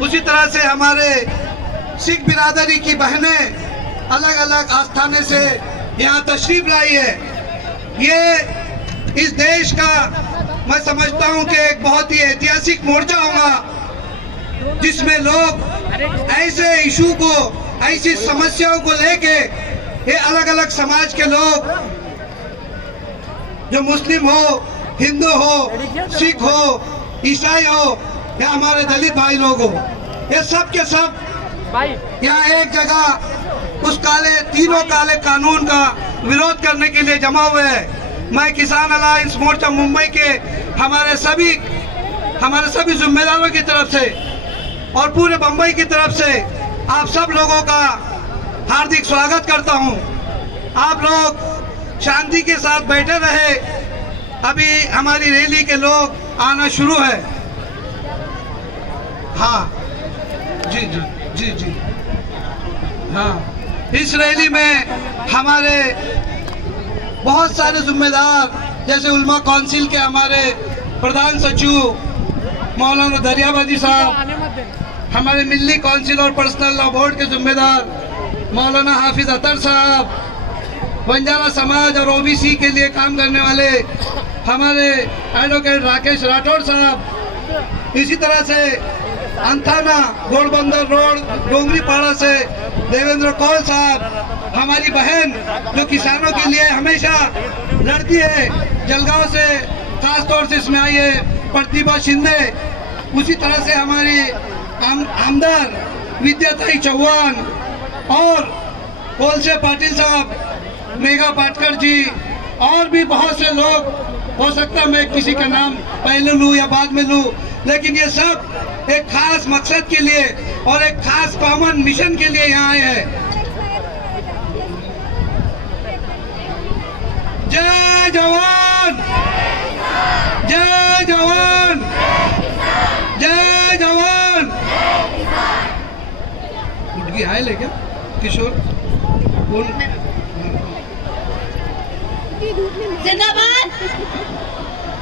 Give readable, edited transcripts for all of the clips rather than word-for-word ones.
उसी तरह से हमारे सिख बिरादरी की बहनें अलग अलग आस्थाने से यहाँ तशरीफ लाई है। ये इस देश का मैं समझता हूँ कि एक बहुत ही ऐतिहासिक मोर्चा होगा, जिसमें लोग ऐसे इशू को, ऐसी समस्याओं को लेके, ये अलग अलग समाज के लोग, जो मुस्लिम हो, हिंदू हो, सिख हो, ईसाई हो या हमारे दलित भाई लोग हो, ये सब के सब यहाँ एक जगह उस तीनों काले कानून का विरोध करने के लिए जमा हुए हैं। मैं किसान अलायंस मोर्चा मुंबई के हमारे सभी जिम्मेदारों की तरफ से और पूरे मुंबई की तरफ से आप सब लोगों का हार्दिक स्वागत करता हूं। आप लोग शांति के साथ बैठे रहे। अभी हमारी रैली के लोग आना शुरू है। हाँ जी जी जी जी हाँ, इस रैली में हमारे बहुत सारे जिम्मेदार, जैसे उलमा काउंसिल के हमारे प्रधान सचिव मौलाना दरियाबादी साहब, हमारे मिल्ली काउंसिल और पर्सनल लॉ बोर्ड के जिम्मेदार मौलाना हाफिज अतर साहब, बंजारा समाज और ओबीसी के लिए काम करने वाले हमारे एडवोकेट राकेश राठौड़ साहब, इसी तरह से अंथाना घोड़बंदर रोड डोंगरीपाड़ा से देवेंद्र कौल साहब, हमारी बहन जो किसानों के लिए हमेशा लड़ती है, जलगांव से खास तौर से इसमें आई है प्रतिभा शिंदे, उसी तरह से हमारी आमदार विद्याताई चौहान और कोलसे पाटिल साहब, मेघा पाटकर जी और भी बहुत से लोग, हो सकता है मैं किसी का नाम पहले लूँ या बाद में लूँ, लेकिन ये सब एक खास मकसद के लिए और एक खास कॉमन मिशन के लिए यहाँ आए हैं। जय जवान, जय जवान, जय जवान। गुडगी आए लेके किशोर जिंदाबाद।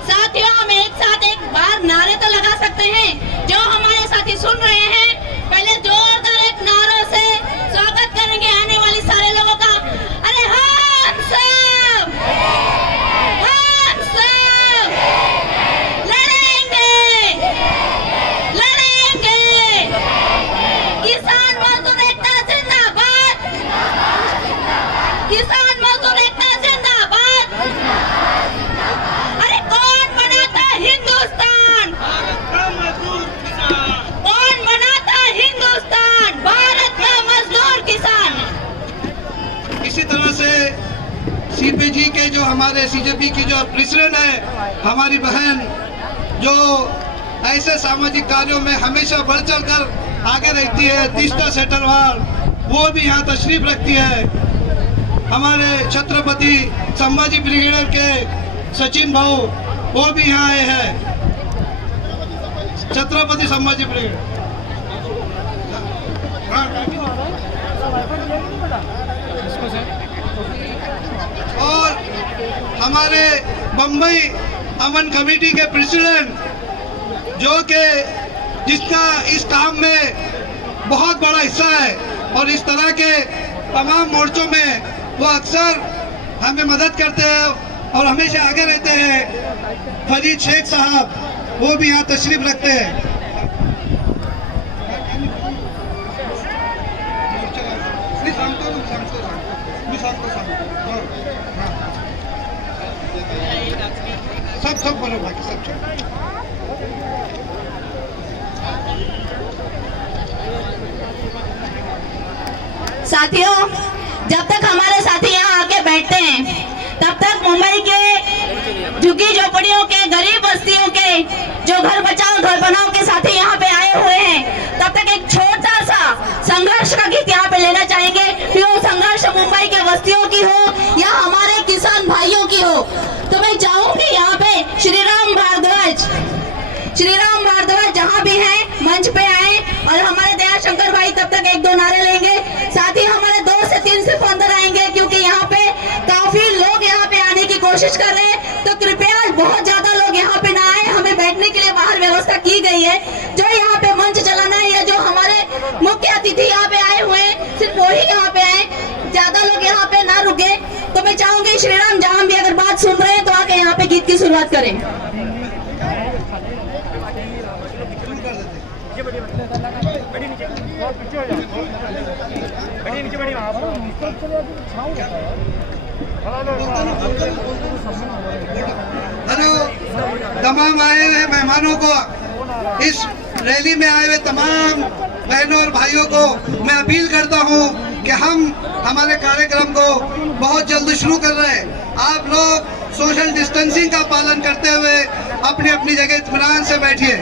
साथियों, हम एक साथ एक बार नारे तो लगा सकते हैं। जो हमारे साथी सुन रहे हैं, पहले जोरदार एक नारों से स्वागत करेंगे आने वाले सारे लोगों का। अरे हम सब लड़ेंगे, लड़ेंगे। किसान मजदूर एकता जिंदाबाद, किसान मजदूर एकता जिंदाबाद। अरे कौन बनाता हिंदुस्तान, कौन बनाता हिंदुस्तान? भारत का मजदूर किसान। इसी तरह से सीपीजी के जो हमारे सीजेपी की जो प्रेसिडेंट है, हमारी बहन जो ऐसे सामाजिक कार्यों में हमेशा बढ़ चढ़ कर आगे रहती है, तीस्ता सेटरवाल, वो भी यहाँ तशरीफ रखती है। हमारे छत्रपति संभाजी ब्रिगेडियर के सचिन भाऊ, वो भी यहाँ आए हैं। छत्रपति संभाजी ब्रिगेड और हमारे बम्बई अमन कमेटी के प्रेसिडेंट, जो कि जिसका इस काम में बहुत बड़ा हिस्सा है और इस तरह के तमाम मोर्चों में वो अक्सर हमें मदद करते हैं और हमेशा आगे रहते हैं। फरीद शेख साहब, वो भी यहाँ तशरीफ रखते हैं। सब बोलो बाकी सब साथियों, जब तक हमारे साथी यहाँ आके बैठते हैं, तब तक मुंबई के झुग्गी झोपड़ियों के, गरीब बस्तियों के, जो घर बचाओ घर बनाओ के साथी यहाँ पे आए हुए हैं, तब तक एक छोटा सा संघर्ष का गीत यहाँ पे लेना चाहेंगे। फिर वो संघर्ष मुंबई के बस्तियों की हो या हमारे किसान भाइयों की हो, तो मैं चाहूंगी यहाँ पे श्री राम भारद्वाज जहाँ भी हैं मंच पे आए और हमारे दया शंकर भाई तब तक एक दो नारे लेंगे। साथ ही हमारे 2 से 3 सिर्फ अंदर आएंगे, क्योंकि यहाँ पे काफी लोग यहाँ पे आने की कोशिश कर रहे हैं, तो कृपया बहुत ज्यादा लोग यहाँ पे ना आए। हमें बैठने के लिए बाहर व्यवस्था की गई है। जो यहाँ पे मंच चलाना है या जो की शुरुआत करें। हेलो, तमाम आए हुए मेहमानों को, इस रैली में आए हुए तमाम बहनों और भाइयों को मैं अपील करता हूं कि हम हमारे कार्यक्रम को बहुत जल्द शुरू कर रहे हैं। आप लोग सोशल डिस्टेंसिंग का पालन करते हुए अपनी अपनी जगह इत्मीनान से बैठिए।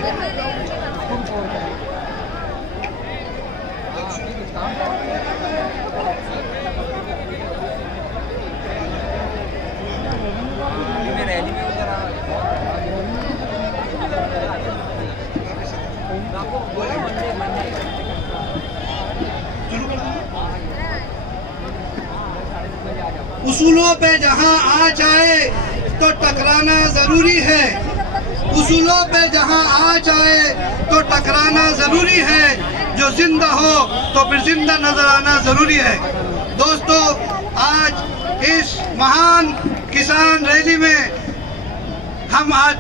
उसूलों पे जहां आ जाए तो टकराना जरूरी है। उसूलों पे जहां आ जाए तो टकराना जरूरी है। जो जिंदा हो तो फिर जिंदा नजर आना जरूरी है। दोस्तों, आज इस महान किसान रैली में हम आज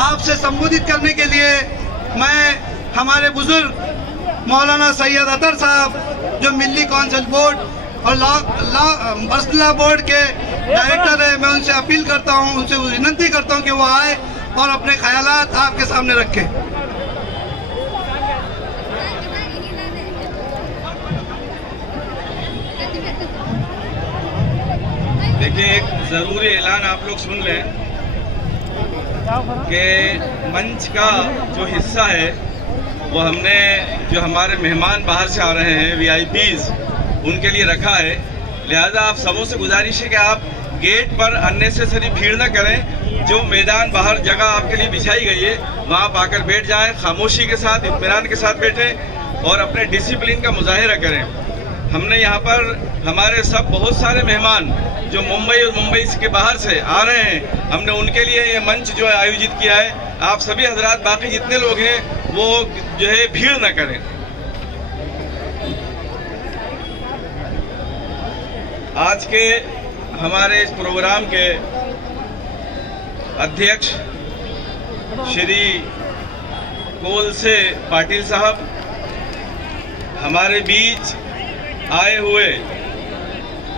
आपसे संबोधित करने के लिए मैं हमारे बुजुर्ग मौलाना सैयद अतर साहब, जो मिली काउंसिल बोर्ड और मसला बोर्ड के डायरेक्टर है, मैं उनसे अपील करता हूं, उनसे विनती करता हूं कि वो आए और अपने ख्यालात आपके सामने रखें। देखिए, एक ज़रूरी ऐलान आप लोग सुन लें कि मंच का जो हिस्सा है वो हमने, जो हमारे मेहमान बाहर से आ रहे हैं VIPs, उनके लिए रखा है। लिहाजा आप सबों से गुजारिश है कि आप गेट पर अननेसेसरी भीड़ न करें। जो मैदान बाहर जगह आपके लिए बिछाई गई है वहाँ आप आकर बैठ जाएं, खामोशी के साथ, इत्मीनान के साथ बैठें और अपने डिसिप्लिन का मुजाहिरा करें। हमने यहाँ पर हमारे बहुत सारे मेहमान जो मुंबई और मुंबई के बाहर से आ रहे हैं, हमने उनके लिए ये मंच जो है आयोजित किया है। आप सभी हजरात, बाकी जितने लोग हैं वो जो है भीड़ न करें। आज के हमारे इस प्रोग्राम के अध्यक्ष श्री कोलसे पाटिल साहब, हमारे बीच आए हुए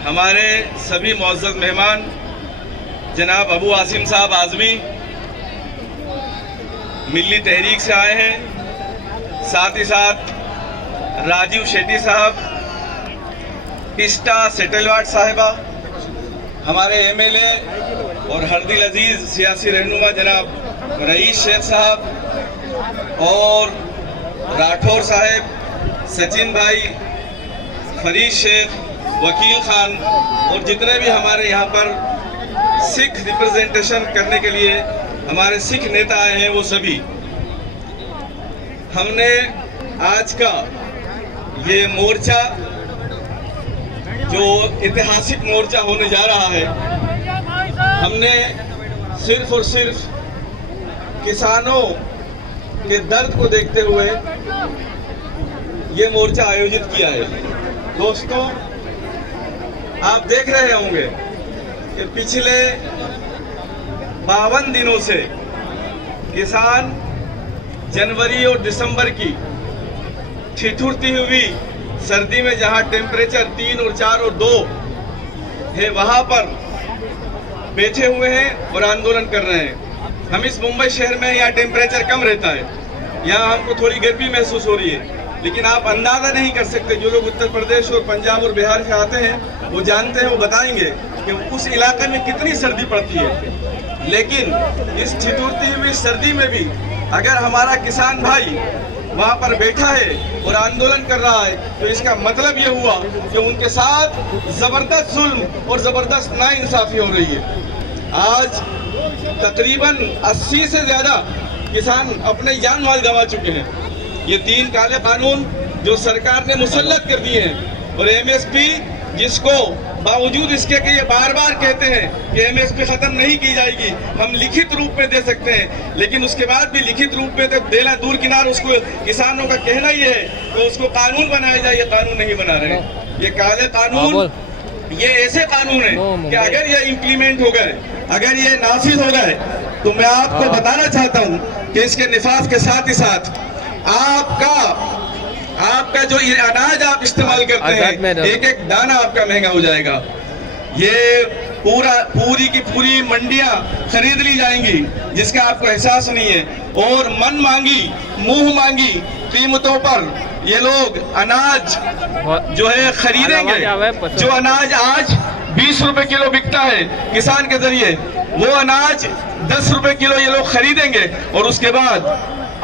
हमारे सभी मुअज़्ज़ज़ मेहमान जनाब अबू आसिम साहब आज़मी, मिल्ली तहरीक से आए हैं, साथ ही साथ राजीव शेट्टी साहब, टिस्टा सेटलवाट साहिबा, हमारे MLA और हरदिल अजीज़ सियासी रहनुमा जनाब रईस शेख साहब और राठौर साहब, सचिन भाई, फरीद शेख, वकील खान और जितने भी हमारे यहाँ पर सिख रिप्रेजेंटेशन करने के लिए हमारे सिख नेता आए हैं, वो सभी। हमने आज का ये मोर्चा जो ऐतिहासिक मोर्चा होने जा रहा है, हमने सिर्फ और सिर्फ किसानों के दर्द को देखते हुए ये मोर्चा आयोजित किया है। दोस्तों, आप देख रहे होंगे कि पिछले 52 दिनों से किसान जनवरी और दिसंबर की ठिठुरती हुई सर्दी में जहां टेम्परेचर 3 और 4 और 2 है, वहां पर बैठे हुए हैं और आंदोलन कर रहे हैं। हम इस मुंबई शहर में, यहाँ टेम्परेचर कम रहता है, यहाँ हमको थोड़ी गर्मी महसूस हो रही है, लेकिन आप अंदाज़ा नहीं कर सकते। जो लोग उत्तर प्रदेश और पंजाब और बिहार से आते हैं वो जानते हैं, वो बताएंगे कि उस इलाके में कितनी सर्दी पड़ती है। लेकिन इस ठिठुरती हुई सर्दी में भी अगर हमारा किसान भाई वहाँ पर बैठा है और आंदोलन कर रहा है, तो इसका मतलब ये हुआ कि उनके साथ ज़बरदस्त जुल्म और ज़बरदस्त नाइंसाफ़ी हो रही है। आज तकरीबन 80 से ज़्यादा किसान अपने जान माल गंवा चुके हैं। ये 3 काले कानून जो सरकार ने मुसल्लत कर दिए हैं, और MSP जिसको बावजूद इसके कि ये बार बार कहते हैं कि MSP ख़त्म नहीं की जाएगी, हम लिखित रूप में दे सकते हैं, लेकिन उसके बाद भी लिखित रूप में तो देना दूर किनार, उसको किसानों का कहना ही है कि उसको कानून बनाया जाए। ये कानून नहीं बना रहे हैं। ये काले कानून, ये ऐसे कानून हैं कि अगर ये इम्प्लीमेंट हो गए, अगर ये नाफिज हो गए तो मैं आपको बताना चाहता हूं कि इसके निफाज के साथ ही साथ आपका जो ये अनाज आप इस्तेमाल करते हैं, एक एक दाना आपका महंगा हो जाएगा। ये पूरी की पूरी मंडियां खरीद ली जाएंगी जिसका आपको एहसास नहीं है, और मन मांगी मुंह मांगी कीमतों पर ये लोग अनाज जो है खरीदेंगे। जो अनाज आज 20 रुपए किलो बिकता है किसान के जरिए, वो अनाज 10 रुपए किलो ये लोग खरीदेंगे, और उसके बाद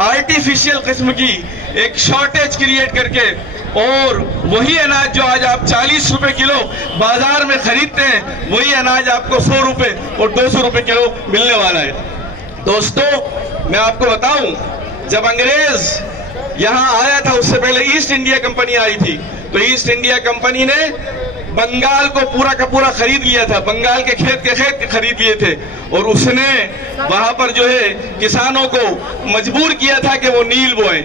आर्टिफिशियल किस्म की एक शॉर्टेज क्रिएट करके, और वही अनाज जो आज आप 40 रुपए किलो बाजार में खरीदते हैं, वही अनाज आपको 100 रुपए और 200 रुपए किलो मिलने वाला है। दोस्तों, मैं आपको बताऊं, जब अंग्रेज यहाँ आया था उससे पहले ईस्ट इंडिया कंपनी आई थी, तो ईस्ट इंडिया कंपनी ने बंगाल को पूरा का पूरा खरीद लिया था, बंगाल के खेत खरीद लिए थे, और उसने वहां पर जो है किसानों को मजबूर किया था कि वो नील बोए।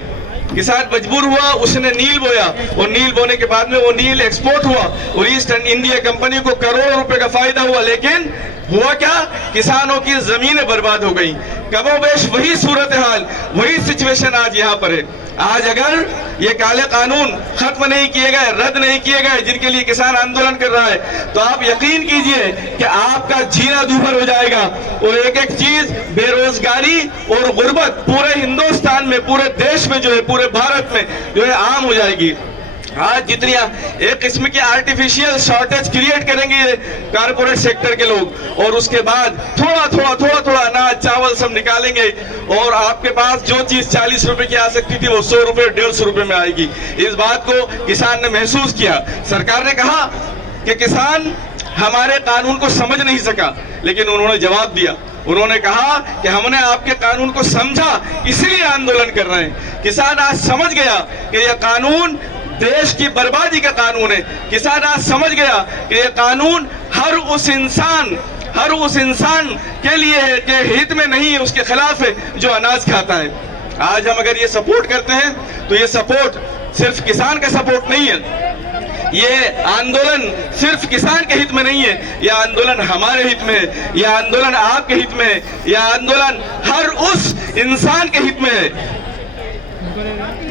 किसान मजबूर हुआ, उसने नील बोया, और नील बोने के बाद में वो नील एक्सपोर्ट हुआ और ईस्ट इंडिया कंपनी को करोड़ों रुपए का फायदा हुआ। लेकिन हुआ क्या? किसानों की जमीनें बर्बाद हो गई। कमोबेश वही सूरत हाल, वही सिचुएशन आज यहाँ पर है। आज अगर ये काले कानून खत्म नहीं किए गए, रद्द नहीं किए गए, जिनके लिए किसान आंदोलन कर रहा है, तो आप यकीन कीजिए कि आपका जीना दूभर हो जाएगा, और एक एक चीज, बेरोजगारी और गुर्बत पूरे हिंदुस्तान में, पूरे देश में जो है, पूरे भारत में जो है आम हो जाएगी। आज जितनी एक किस्म की आर्टिफिशियल शॉर्टेज क्रिएट करेंगे ये कारपोरेट सेक्टर के लोग, और उसके बाद थोड़ा अनाज चावल सब निकालेंगे, और आपके पास जो चीज 40 रुपए की आ सकती थी वो 100 रुपए 150 रुपए में आएगी। इस बात को किसान ने महसूस किया। सरकार ने कहा कि किसान हमारे कानून को समझ नहीं सका, लेकिन उन्होंने जवाब दिया। उन्होंने कहा कि हमने आपके कानून को समझा, इसलिए आंदोलन कर रहे हैं। किसान आज समझ गया कि यह कानून देश की बर्बादी का कानून है। किसान आज समझ गया कि यह कानून हर उस इंसान के लिए है, के हित में नहीं है, उसके खिलाफ है जो अनाज खाता है। आज हम अगर ये सपोर्ट करते हैं तो ये सपोर्ट सिर्फ किसान का सपोर्ट नहीं है, ये आंदोलन सिर्फ किसान के हित में नहीं है, यह आंदोलन हमारे हित में है, यह आंदोलन आपके हित में है, यह आंदोलन हर उस इंसान के हित में है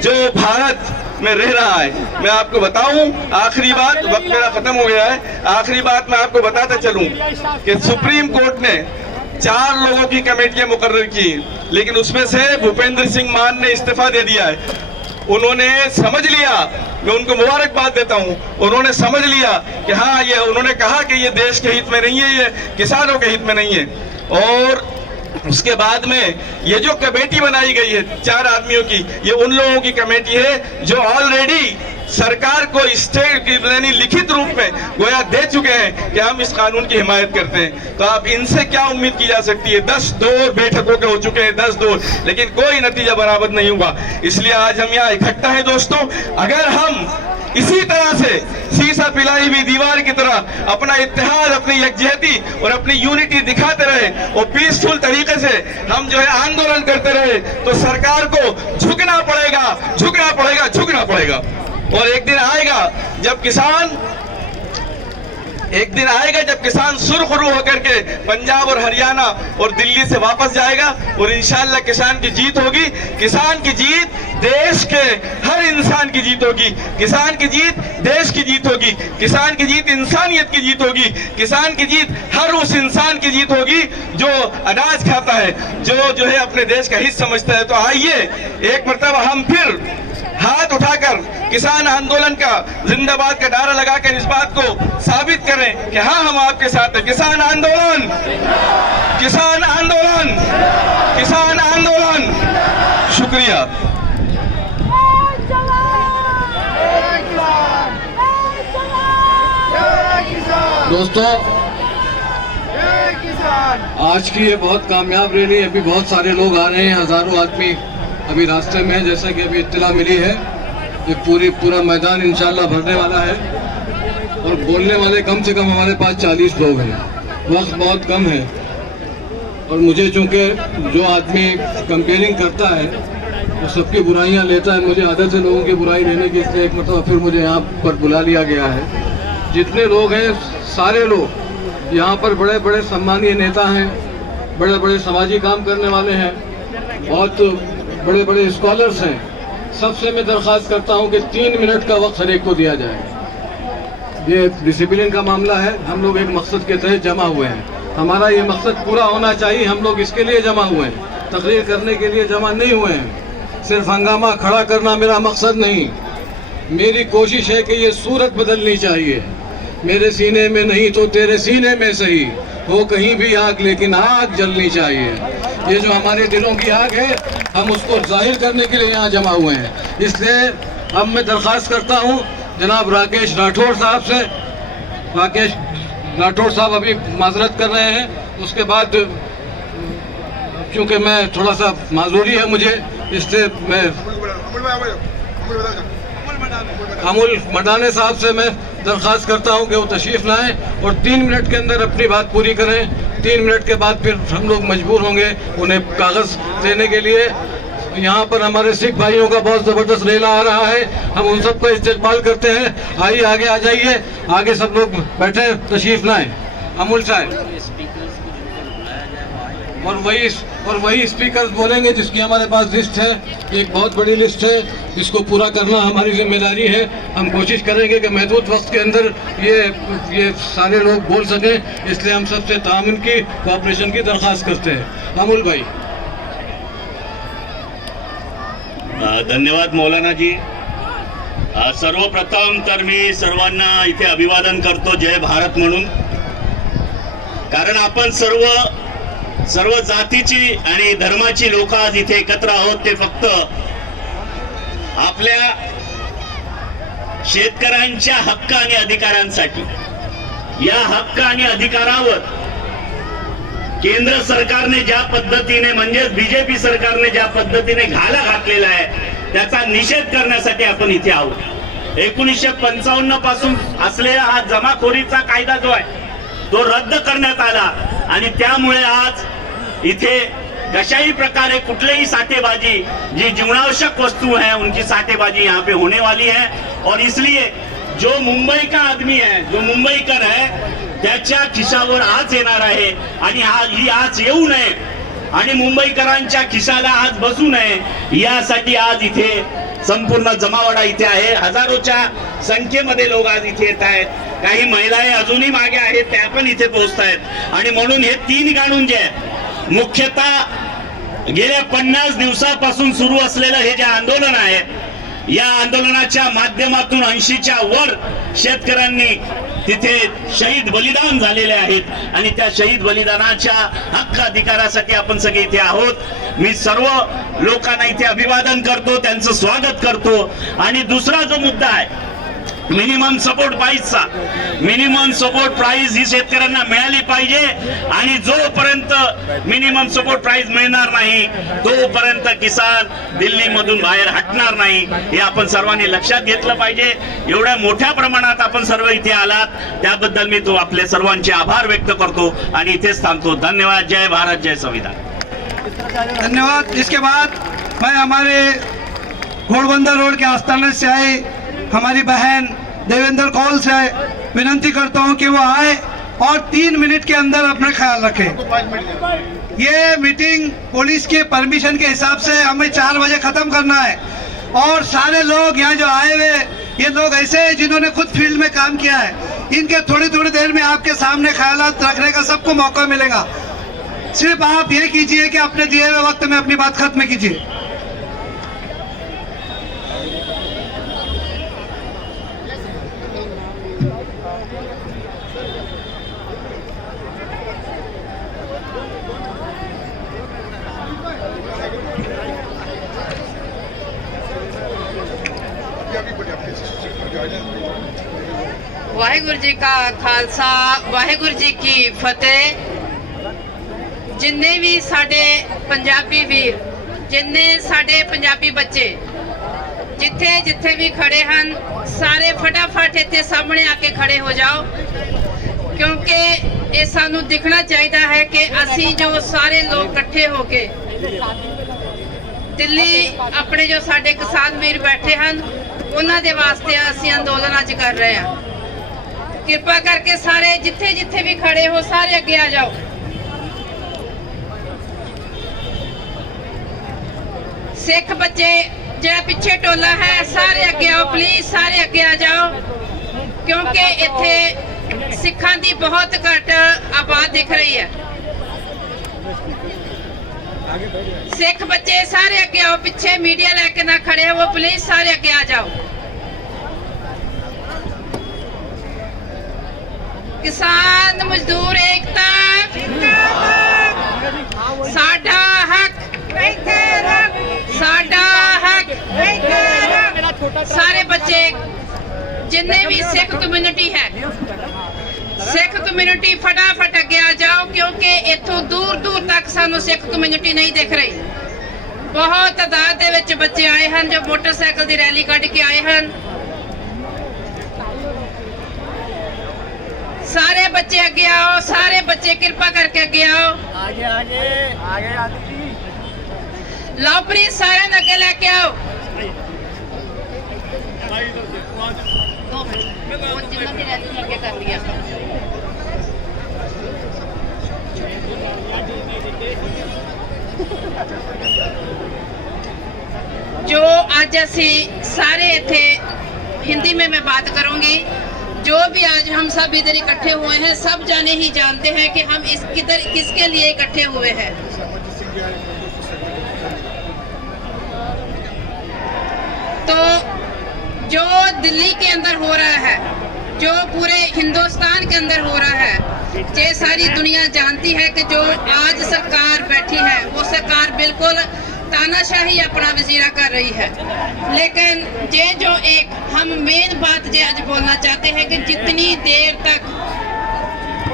जो भारत में रह रहा है। मैं आपको बताऊं, आखिरी बात, वक्त मेरा खत्म हो गया है, आखिरी बात मैं आपको बताता चलूं कि सुप्रीम कोर्ट ने 4 लोगों की कमेटियां मुकर्रर की, लेकिन उसमें से भूपेंद्र सिंह मान ने इस्तीफा दे दिया है। उन्होंने समझ लिया, मैं उनको मुबारकबाद देता हूं, उन्होंने समझ लिया कि हाँ, ये उन्होंने कहा कि ये देश के हित में नहीं है, ये किसानों के हित में नहीं है। और उसके बाद में ये जो कमेटी बनाई गई है 4 आदमियों की, ये उन लोगों की कमेटी है जो ऑलरेडी सरकार को स्टेट यानी लिखित रूप में गोया दे चुके हैं कि हम इस कानून की हिमायत करते हैं। तो आप इनसे क्या उम्मीद की जा सकती है? 10 दौर बैठकों के हो चुके हैं, 10 दौर, लेकिन कोई नतीजा बराबर नहीं हुआ। इसलिए आज हम यहाँ इकट्ठा हैं दोस्तों। अगर हम इसी तरह से शीशा पिलाई हुई दीवार की तरह अपना इत्तेहाद, अपनी यकजहती और अपनी यूनिटी दिखाते रहे और पीसफुल तरीके से हम जो है आंदोलन करते रहे, तो सरकार को झुकना पड़ेगा। और एक दिन आएगा जब किसान सुरखरू होकर के पंजाब और हरियाणा और दिल्ली से वापस जाएगा, और इंशाअल्लाह किसान की जीत होगी। किसान की जीत देश के हर इंसान की जीत होगी, किसान की जीत देश की जीत होगी, किसान की जीत इंसानियत की जीत होगी, किसान की जीत हर उस इंसान की जीत होगी जो अनाज खाता है, जो है अपने देश का हित समझता है। तो आइए एक मर्तबा हम फिर हाथ उठाकर किसान आंदोलन का जिंदाबाद का नारा लगाकर इस बात को साबित करें कि हाँ, हम आपके साथ हैं। किसान आंदोलन, किसान आंदोलन, किसान आंदोलन। शुक्रिया। दोस्तों, आज की ये बहुत कामयाब रैली, अभी बहुत सारे लोग आ रहे हैं, हजारों आदमी अभी रास्ते में है। जैसा कि अभी इत्तला मिली है, ये पूरा मैदान इंशाल्लाह भरने वाला है, और बोलने वाले कम से कम हमारे पास 40 लोग हैं। वक्त बहुत कम है, और मुझे चूँकि जो आदमी कंपेयरिंग करता है वो सबकी बुराइयां लेता है, मुझे आदत है लोगों की बुराई लेने की, इसलिए एक मतलब फिर मुझे यहाँ पर बुला लिया गया है। जितने लोग हैं सारे लोग यहाँ पर बड़े बड़े सम्मानीय नेता हैं, बड़े बड़े समाजी काम करने वाले हैं, बहुत बड़े बड़े स्कॉलर्स हैं। सबसे मैं दरख्वास्त करता हूँ कि 3 मिनट का वक्त हर एक को दिया जाए। ये डिसिप्लिन का मामला है, हम लोग एक मकसद के तहत जमा हुए हैं, हमारा ये मकसद पूरा होना चाहिए। हम लोग इसके लिए जमा हुए हैं, तकरीर करने के लिए जमा नहीं हुए हैं। सिर्फ हंगामा खड़ा करना मेरा मकसद नहीं। मेरी कोशिश है कि ये सूरत बदलनी चाहिए। मेरे सीने में नहीं तो तेरे सीने में सही हो कहीं भी आग, लेकिन आग जलनी चाहिए। ये जो हमारे दिलों की आग है, हम उसको जाहिर करने के लिए यहाँ जमा हुए हैं। इसलिए अब मैं दरख्वास्त करता हूँ जनाब राकेश राठौड़ साहब से। राकेश राठौड़ साहब अभी माजरत कर रहे हैं, उसके बाद क्योंकि मैं थोड़ा सा माजूरी है मुझे, इसलिए मैं अमूल मडाने साहब से मैं दरख्वास्त करता हूं कि वो तशरीफ़ लाएं और 3 मिनट के अंदर अपनी बात पूरी करें। 3 मिनट के बाद फिर हम लोग मजबूर होंगे उन्हें कागज़ देने के लिए। यहाँ पर हमारे सिख भाइयों का बहुत ज़बरदस्त रेला आ रहा है, हम उन सबका इस्तेमाल करते हैं। आइए आगे आ जाइए, आगे सब लोग बैठे, तशरीफ़ लाएं। अमूल साहब और वही स्पीकर बोलेंगे जिसकी हमारे पास लिस्ट है, एक बहुत बड़ी लिस्ट है, इसको पूरा करना हमारी जिम्मेदारी है। हम कोशिश करेंगे कि महदूद वक्त के अंदर ये सारे लोग बोल सकें, इसलिए हम सबसे ताउन की, कोऑपरेशन की दरख्वास्त करते हैं। अमूल भाई। धन्यवाद मौलानाजी। सर्वप्रथम तर मी सर्वांना इथे अभिवादन करतो, जय भारत म्हणून। कारण आपण सर्व जातीची आणि धर्माची लोक आज इथे एकत्र आहोत, ते फक्त आपल्या शेतकऱ्यांच्या हक्क आणि अधिकारांसाठी। या हक्क आणि अधिकारावर केंद्र सरकारने ज्या पद्धतीने, म्हणजे बीजेपी सरकारने ज्या पद्धतीने घाला घातलेला आहे, त्याचा निषेध करण्यासाठी आपण इथे आहोत। 1955 पासून असलेला हा जमाखोरीचा कायदा जो आहे तो रद्द करण्यात आला आणि त्यामुळे आज इथे कशाही प्रकारे कुठलेही साठेबाजी, जी जीवनावश्यक वस्तु है उनकी साठेबाजी यहाँ पे होने वाली है। और इसलिए जो मुंबई का आदमी है, जो मुंबईकर है, त्याच्या खिशावर आज येणार आहे आणि ही आज येऊ नये आणि मुंबईकरांच्या खिशाला आज बसू नये, यासाठी आज इथे संपूर्ण जमावडा इथे आहे। हजारोच्या संख्येमध्ये लोक आज इथे येत आहेत। काही महिलाही अजूनही मागे आहेत, त्या पण इथे पोहोचतायत। आणि म्हणून हे 3 कानून जे आहेत, मुख्यतः गेल्या 50 दिवसापासून सुरू असलेलं हे जे आंदोलन आहे, या आंदोलनाच्या माध्यमातून 80च्या वर शेतकऱ्यांनी तिथे शहीद बलिदान झालेले आहेत आणि त्या शहीद बलिदानाच्या हक्क अधिकारासाठी आपण सगळे इथे आहोत। मी सर्व लोकांना इथे अभिवादन करतो, त्यांचं स्वागत करतो। आणि दुसरा जो मुद्दा आहे मिनिमम सपोर्ट प्राइसचा, मिनिमम सपोर्ट प्राइस ही शेतकऱ्यांना मिळाली पाहिजे आणि जोपर्यंत मिनिमम सपोर्ट प्राइस मिळणार नाही तोपर्यंत किसान दिल्लीमधून बाहेर हटणार नाही, हे आपण सर्वांनी लक्षात घेतलं पाहिजे। एवढ्या मोठ्या प्रमाणात आपण सर्व इथे आलात, त्याबद्दल मी तो आपले सर्वांचे आभार व्यक्त करतो आणि इथेच थांबतो। धन्यवाद। जय भारत, जय संविधान। धन्यवाद। इसके बाद मैं हमारे घोड़बंदर रोड के आस्थाने से आए हमारी बहन देवेंद्र कौल से विनती करता हूं कि वो आए और 3 मिनट के अंदर अपना ख्याल रखें। ये मीटिंग पुलिस के परमिशन के हिसाब से हमें 4 बजे खत्म करना है और सारे लोग यहाँ जो आए हुए, ये लोग ऐसे हैं जिन्होंने खुद फील्ड में काम किया है, इनके थोड़ी देर में आपके सामने ख्यालात रखने का सबको मौका मिलेगा। सिर्फ आप ये कीजिए कि अपने दिए हुए वक्त में अपनी बात खत्म कीजिए। वाहिगुरु जी का खालसा, वाहिगुरु जी की फतेह। जिन्ने भी साडे पंजाबी वीर, जिन्ने साडे पंजाबी बच्चे जिथे जिथे भी खड़े हैं, सारे फटाफट इत्थे सामने आके खड़े हो जाओ, क्योंकि ये सानू दिखना चाहिए है कि असी जो सारे लोग इकट्ठे होके दिल्ली अपने जो साडे किसान वीर बैठे हैं उन्हां दे वास्ते असी अंदोलन अज कर रहे हैं। ਕਿਰਪਾ ਕਰਕੇ ਸਾਰੇ ਜਿੱਥੇ ਜਿੱਥੇ ਵੀ ਖੜੇ ਹੋ ਸਾਰੇ ਅੱਗੇ ਆ ਜਾਓ। ਸਿੱਖ ਬੱਚੇ ਜਿਹੜਾ ਪਿੱਛੇ ਟੋਲਾ ਹੈ ਸਾਰੇ ਅੱਗੇ ਆਓ ਪਲੀਜ਼, ਸਾਰੇ ਅੱਗੇ ਆ ਜਾਓ, ਕਿਉਂਕਿ ਇੱਥੇ ਸਿੱਖਾਂ ਦੀ ਬਹੁਤ ਘੱਟ ਆਬਾਦ ਦਿਖ ਰਹੀ ਹੈ। ਸਿੱਖ ਬੱਚੇ ਸਾਰੇ ਅੱਗੇ ਆਓ, ਪਿੱਛੇ मीडिया लेके ना खड़े हो वो प्लीज सारे ਅੱਗੇ ਆ ਜਾਓ। किसान मजदूर एकता साडा हक, साडा हक। सारे बच्चे जिन्ने भी सिख कम्युनिटी है, सिख कम्युनिटी फटाफट अगे आ जाओ, क्योंकि इथों दूर दूर तक सानू सिख कम्युनिटी नहीं दिख रही। बहुत तादाद दे विच बच्चे आए हैं जो मोटरसाइकिल की रैली कढ़ के आए हैं। सारे बच्चे अगे आओ, सारे बच्चे कृपा करके अगे आओ। आगे आगे आगे आगे लो प्लीज, सारे अगे लेके आओ। जिन्ना भी रैली अगे कर लिया। जो आज असी सारे इथे हिंदी में मैं बात करूंगी। जो भी आज हम सब इधर इकट्ठे हुए हैं, सब जाने ही जानते हैं कि हम इस किसके लिए इकट्ठे हुए हैं। तो जो दिल्ली के अंदर हो रहा है, जो पूरे हिंदुस्तान के अंदर हो रहा है, ये सारी दुनिया जानती है कि जो आज सरकार बैठी है वो सरकार बिल्कुल तानाशाही अपना वजीरा कर रही है। लेकिन ये जो एक हम मेन बात जो आज बोलना चाहते हैं कि जितनी देर तक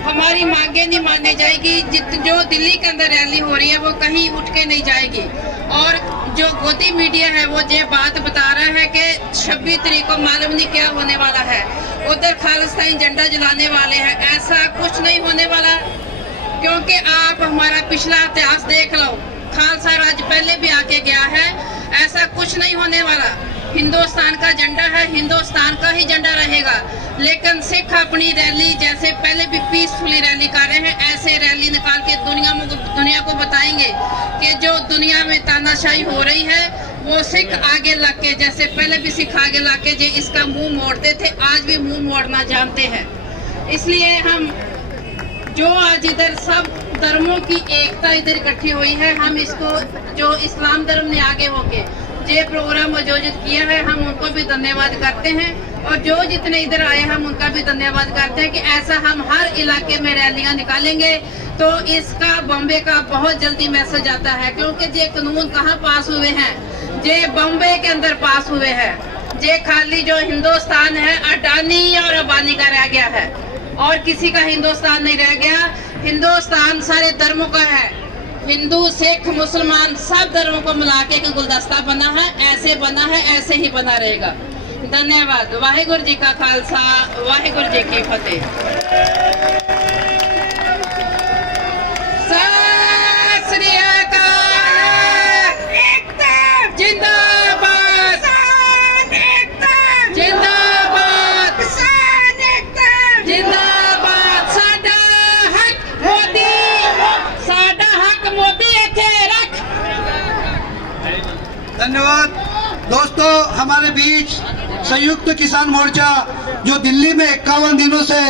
हमारी मांगे नहीं मानी जाएगी, जो दिल्ली के अंदर रैली हो रही है वो कहीं उठ के नहीं जाएगी। और जो गोदी मीडिया है वो ये बात बता रहा है कि 26 तारीख को मालूम नहीं क्या होने वाला है, उधर खालिस्तानी झंडा जलाने वाले हैं। ऐसा कुछ नहीं होने वाला, क्योंकि आप हमारा पिछला इतिहास देख लो, खालसा राज पहले भी आके गया है। ऐसा कुछ नहीं होने वाला। हिंदुस्तान का झंडा है, हिंदुस्तान का ही झंडा रहेगा। लेकिन सिख अपनी रैली जैसे पहले भी पीसफुली रैली कर रहे हैं, ऐसे रैली निकाल के दुनिया को बताएंगे कि जो दुनिया में तानाशाही हो रही है वो सिख आगे लग के, जैसे पहले भी सिख आगे लग के जो इसका मुंह मोड़ते थे, आज भी मुंह मोड़ना जानते हैं। इसलिए हम जो आज इधर सब धर्मों की एकता इधर इकट्ठी हुई है, हम इसको जो इस्लाम धर्म ने आगे होके ये प्रोग्राम आयोजित किया है, हम उनको भी धन्यवाद करते हैं। और जो जितने इधर आए हम उनका भी धन्यवाद करते हैं कि ऐसा हम हर इलाके में रैलियां निकालेंगे तो इसका बॉम्बे का बहुत जल्दी मैसेज आता है। क्योंकि ये कानून कहाँ पास हुए हैं, ये बॉम्बे के अंदर पास हुए हैं। ये खाली जो हिंदुस्तान है अडानी और अंबानी का रह गया है, और किसी का हिंदुस्तान नहीं रह गया। हिंदुस्तान सारे धर्मों का है, हिंदू सिख मुसलमान सब धर्मों को मिला के एक गुलदस्ता बना है, ऐसे बना है, ऐसे ही बना रहेगा। धन्यवाद। वाहेगुरु जी का खालसा, वाहेगुरु जी की फतेह। सत श्री अकाल। जिंदाबाद, जिंदाबाद, जिंदाबाद। साडा हक मोदी, साडा हक मोदी इथे रख। धन्यवाद दोस्तों। हमारे बीच संयुक्त किसान मोर्चा जो दिल्ली में 51 दिनों से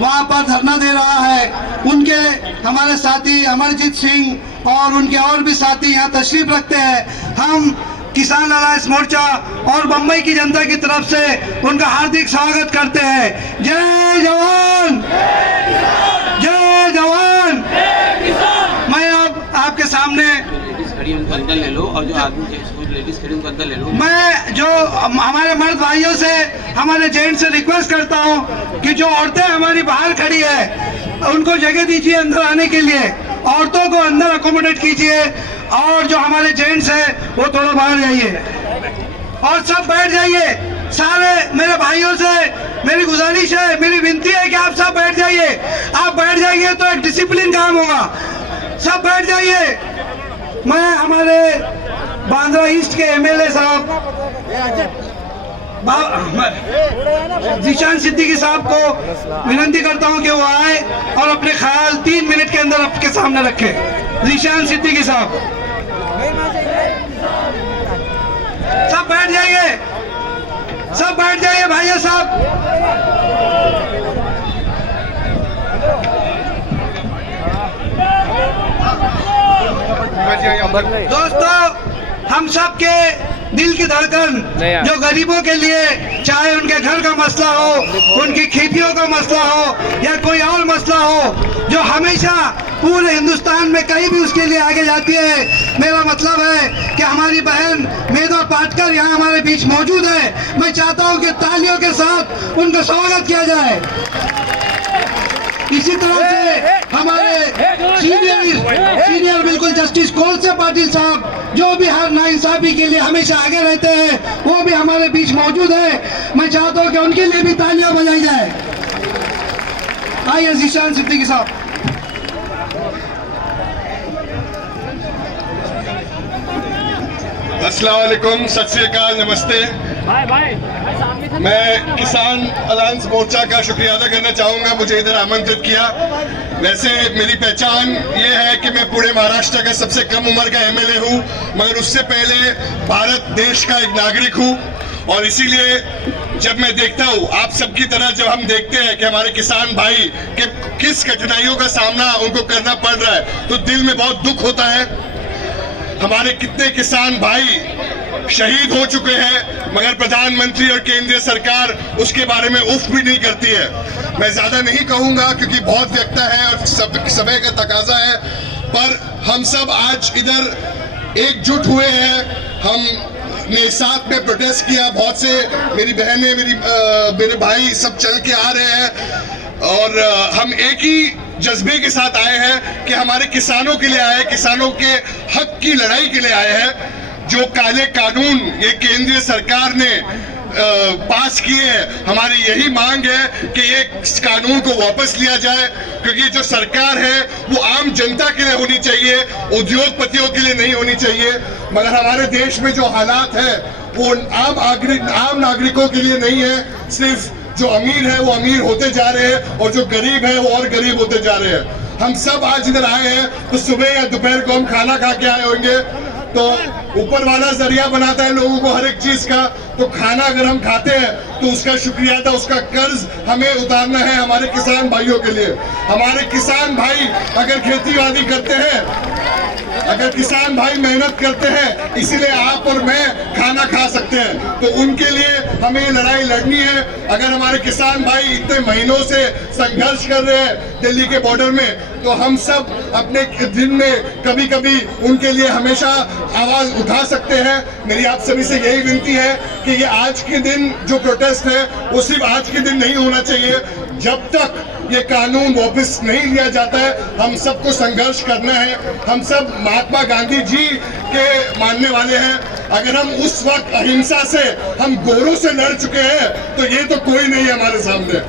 वहां पर धरना दे रहा है, उनके हमारे साथी अमरजीत सिंह और उनके और भी साथी यहाँ तशरीफ रखते हैं। हम किसान अलायंस मोर्चा और बम्बई की जनता की तरफ से उनका हार्दिक स्वागत करते हैं। जय जवान, जय जवान। मैं अब आपके सामने उनको अंदर ले लो, और जो आदमी लेडीज खड़ी उनको अंदर ले लो। मैं जो हमारे मर्द भाइयों से, हमारे जेंट्स से रिक्वेस्ट करता हूं कि जो औरतें हमारी बाहर खड़ी है उनको जगह दीजिए अंदर आने के लिए, औरतों को अंदर अकोमोडेट कीजिए, और जो हमारे जेंट्स हैं वो थोड़ा बाहर जाइए और सब बैठ जाइए। सारे मेरे भाइयों से मेरी गुजारिश है, मेरी विनती है कि आप सब बैठ जाइए। आप बैठ जाइए तो एक डिसिप्लिन काम होगा। सब बैठ जाइए। मैं हमारे बांद्रा ईस्ट के एमएलए साहब जीशान सिद्दीकी साहब को विनती करता हूं कि वो आए और अपने ख्याल 3 मिनट के अंदर आपके सामने रखे। जीशान सिद्दीकी साहब, सब बैठ जाइए, सब बैठ जाइए भाइयों साहब। दोस्तों, हम सब के दिल की धड़कन जो गरीबों के लिए, चाहे उनके घर का मसला हो, उनकी खेतियों का मसला हो या कोई और मसला हो, जो हमेशा पूरे हिंदुस्तान में कहीं भी उसके लिए आगे जाती है। मेरा मतलब है कि हमारी बहन मेधा पाटकर यहाँ हमारे बीच मौजूद है। मैं चाहता हूँ कि तालियों के साथ उनका स्वागत किया जाए। इसी तरह से हमारे सीनियर बिल्कुल जस्टिस कोलसे पाटिल साहब, जो भी हर नाइंसाफी के लिए हमेशा आगे रहते हैं, वो भी हमारे बीच मौजूद है। मैं चाहता हूं कि उनके लिए भी तालियां बजाई जाए। आइए जीशान सिद्दीकी साहब। अस्सलाम वालेकुम, सत श्री अकाल, नमस्ते। मैं किसान अलायंस मोर्चा का शुक्रिया अदा करना चाहूँगा, मुझे इधर आमंत्रित किया। वैसे मेरी पहचान ये है कि मैं पूरे महाराष्ट्र का सबसे कम उम्र का एमएलए हूँ, मगर उससे पहले भारत देश का एक नागरिक हूँ। और इसीलिए जब मैं देखता हूँ, आप सबकी तरह जब हम देखते हैं कि हमारे किसान भाई के किस कठिनाइयों का सामना उनको करना पड़ रहा है, तो दिल में बहुत दुख होता है। हमारे कितने किसान भाई शहीद हो चुके हैं, मगर प्रधानमंत्री और केंद्रीय सरकार उसके बारे में उफ भी नहीं करती है। मैं ज्यादा नहीं कहूंगा क्योंकि बहुत व्यक्ता है और समय का तकाजा है, पर हम सब आज इधर एकजुट हुए हैं। हमने साथ में प्रोटेस्ट किया, बहुत से मेरी बहनें, मेरे भाई सब चल के आ रहे हैं और हम एक ही जज्बे के साथ आए हैं कि हमारे किसानों के लिए आए हैं, किसानों के हक की लड़ाई के लिए आए हैं। जो काले कानून ये केंद्रीय सरकार ने पास किए हैं, हमारी यही मांग है कि ये कानून को वापस लिया जाए, क्योंकि जो सरकार है वो आम जनता के लिए होनी चाहिए, उद्योगपतियों के लिए नहीं होनी चाहिए। मगर हमारे देश में जो हालात है वो आम नागरिकों के लिए नहीं है। सिर्फ जो अमीर है वो अमीर होते जा रहे हैं और जो गरीब है वो और गरीब होते जा रहे हैं। हम सब आज इधर आए हैं तो सुबह या दोपहर को हम खाना खा के आए होंगे, तो ऊपर वाला जरिया बनाता है लोगों को हर एक चीज का। तो खाना अगर हम खाते हैं तो उसका शुक्रिया था, उसका कर्ज हमें उतारना है हमारे किसान भाइयों के लिए। हमारे किसान भाई अगर खेतीबाड़ी करते हैं, अगर किसान भाई मेहनत करते हैं, इसीलिए आप और मैं खाना खा सकते हैं, तो उनके लिए हमें ये लड़ाई लड़नी है। अगर हमारे किसान भाई इतने महीनों से संघर्ष कर रहे हैं दिल्ली के बॉर्डर में, तो हम सब अपने दिन में कभी कभी उनके लिए हमेशा आवाज उठा सकते हैं। मेरी आप सभी से यही विनती है कि ये आज के दिन जो प्रोटेस्ट है वो सिर्फ आज के दिन नहीं होना चाहिए। जब तक ये कानून वापस नहीं लिया जाता है, हम सबको संघर्ष करना है। हम सब महात्मा गांधी जी के मानने वाले हैं। अगर हम उस वक्त अहिंसा से हम गोरों से लड़ चुके हैं, तो ये तो कोई नहीं है हमारे सामने।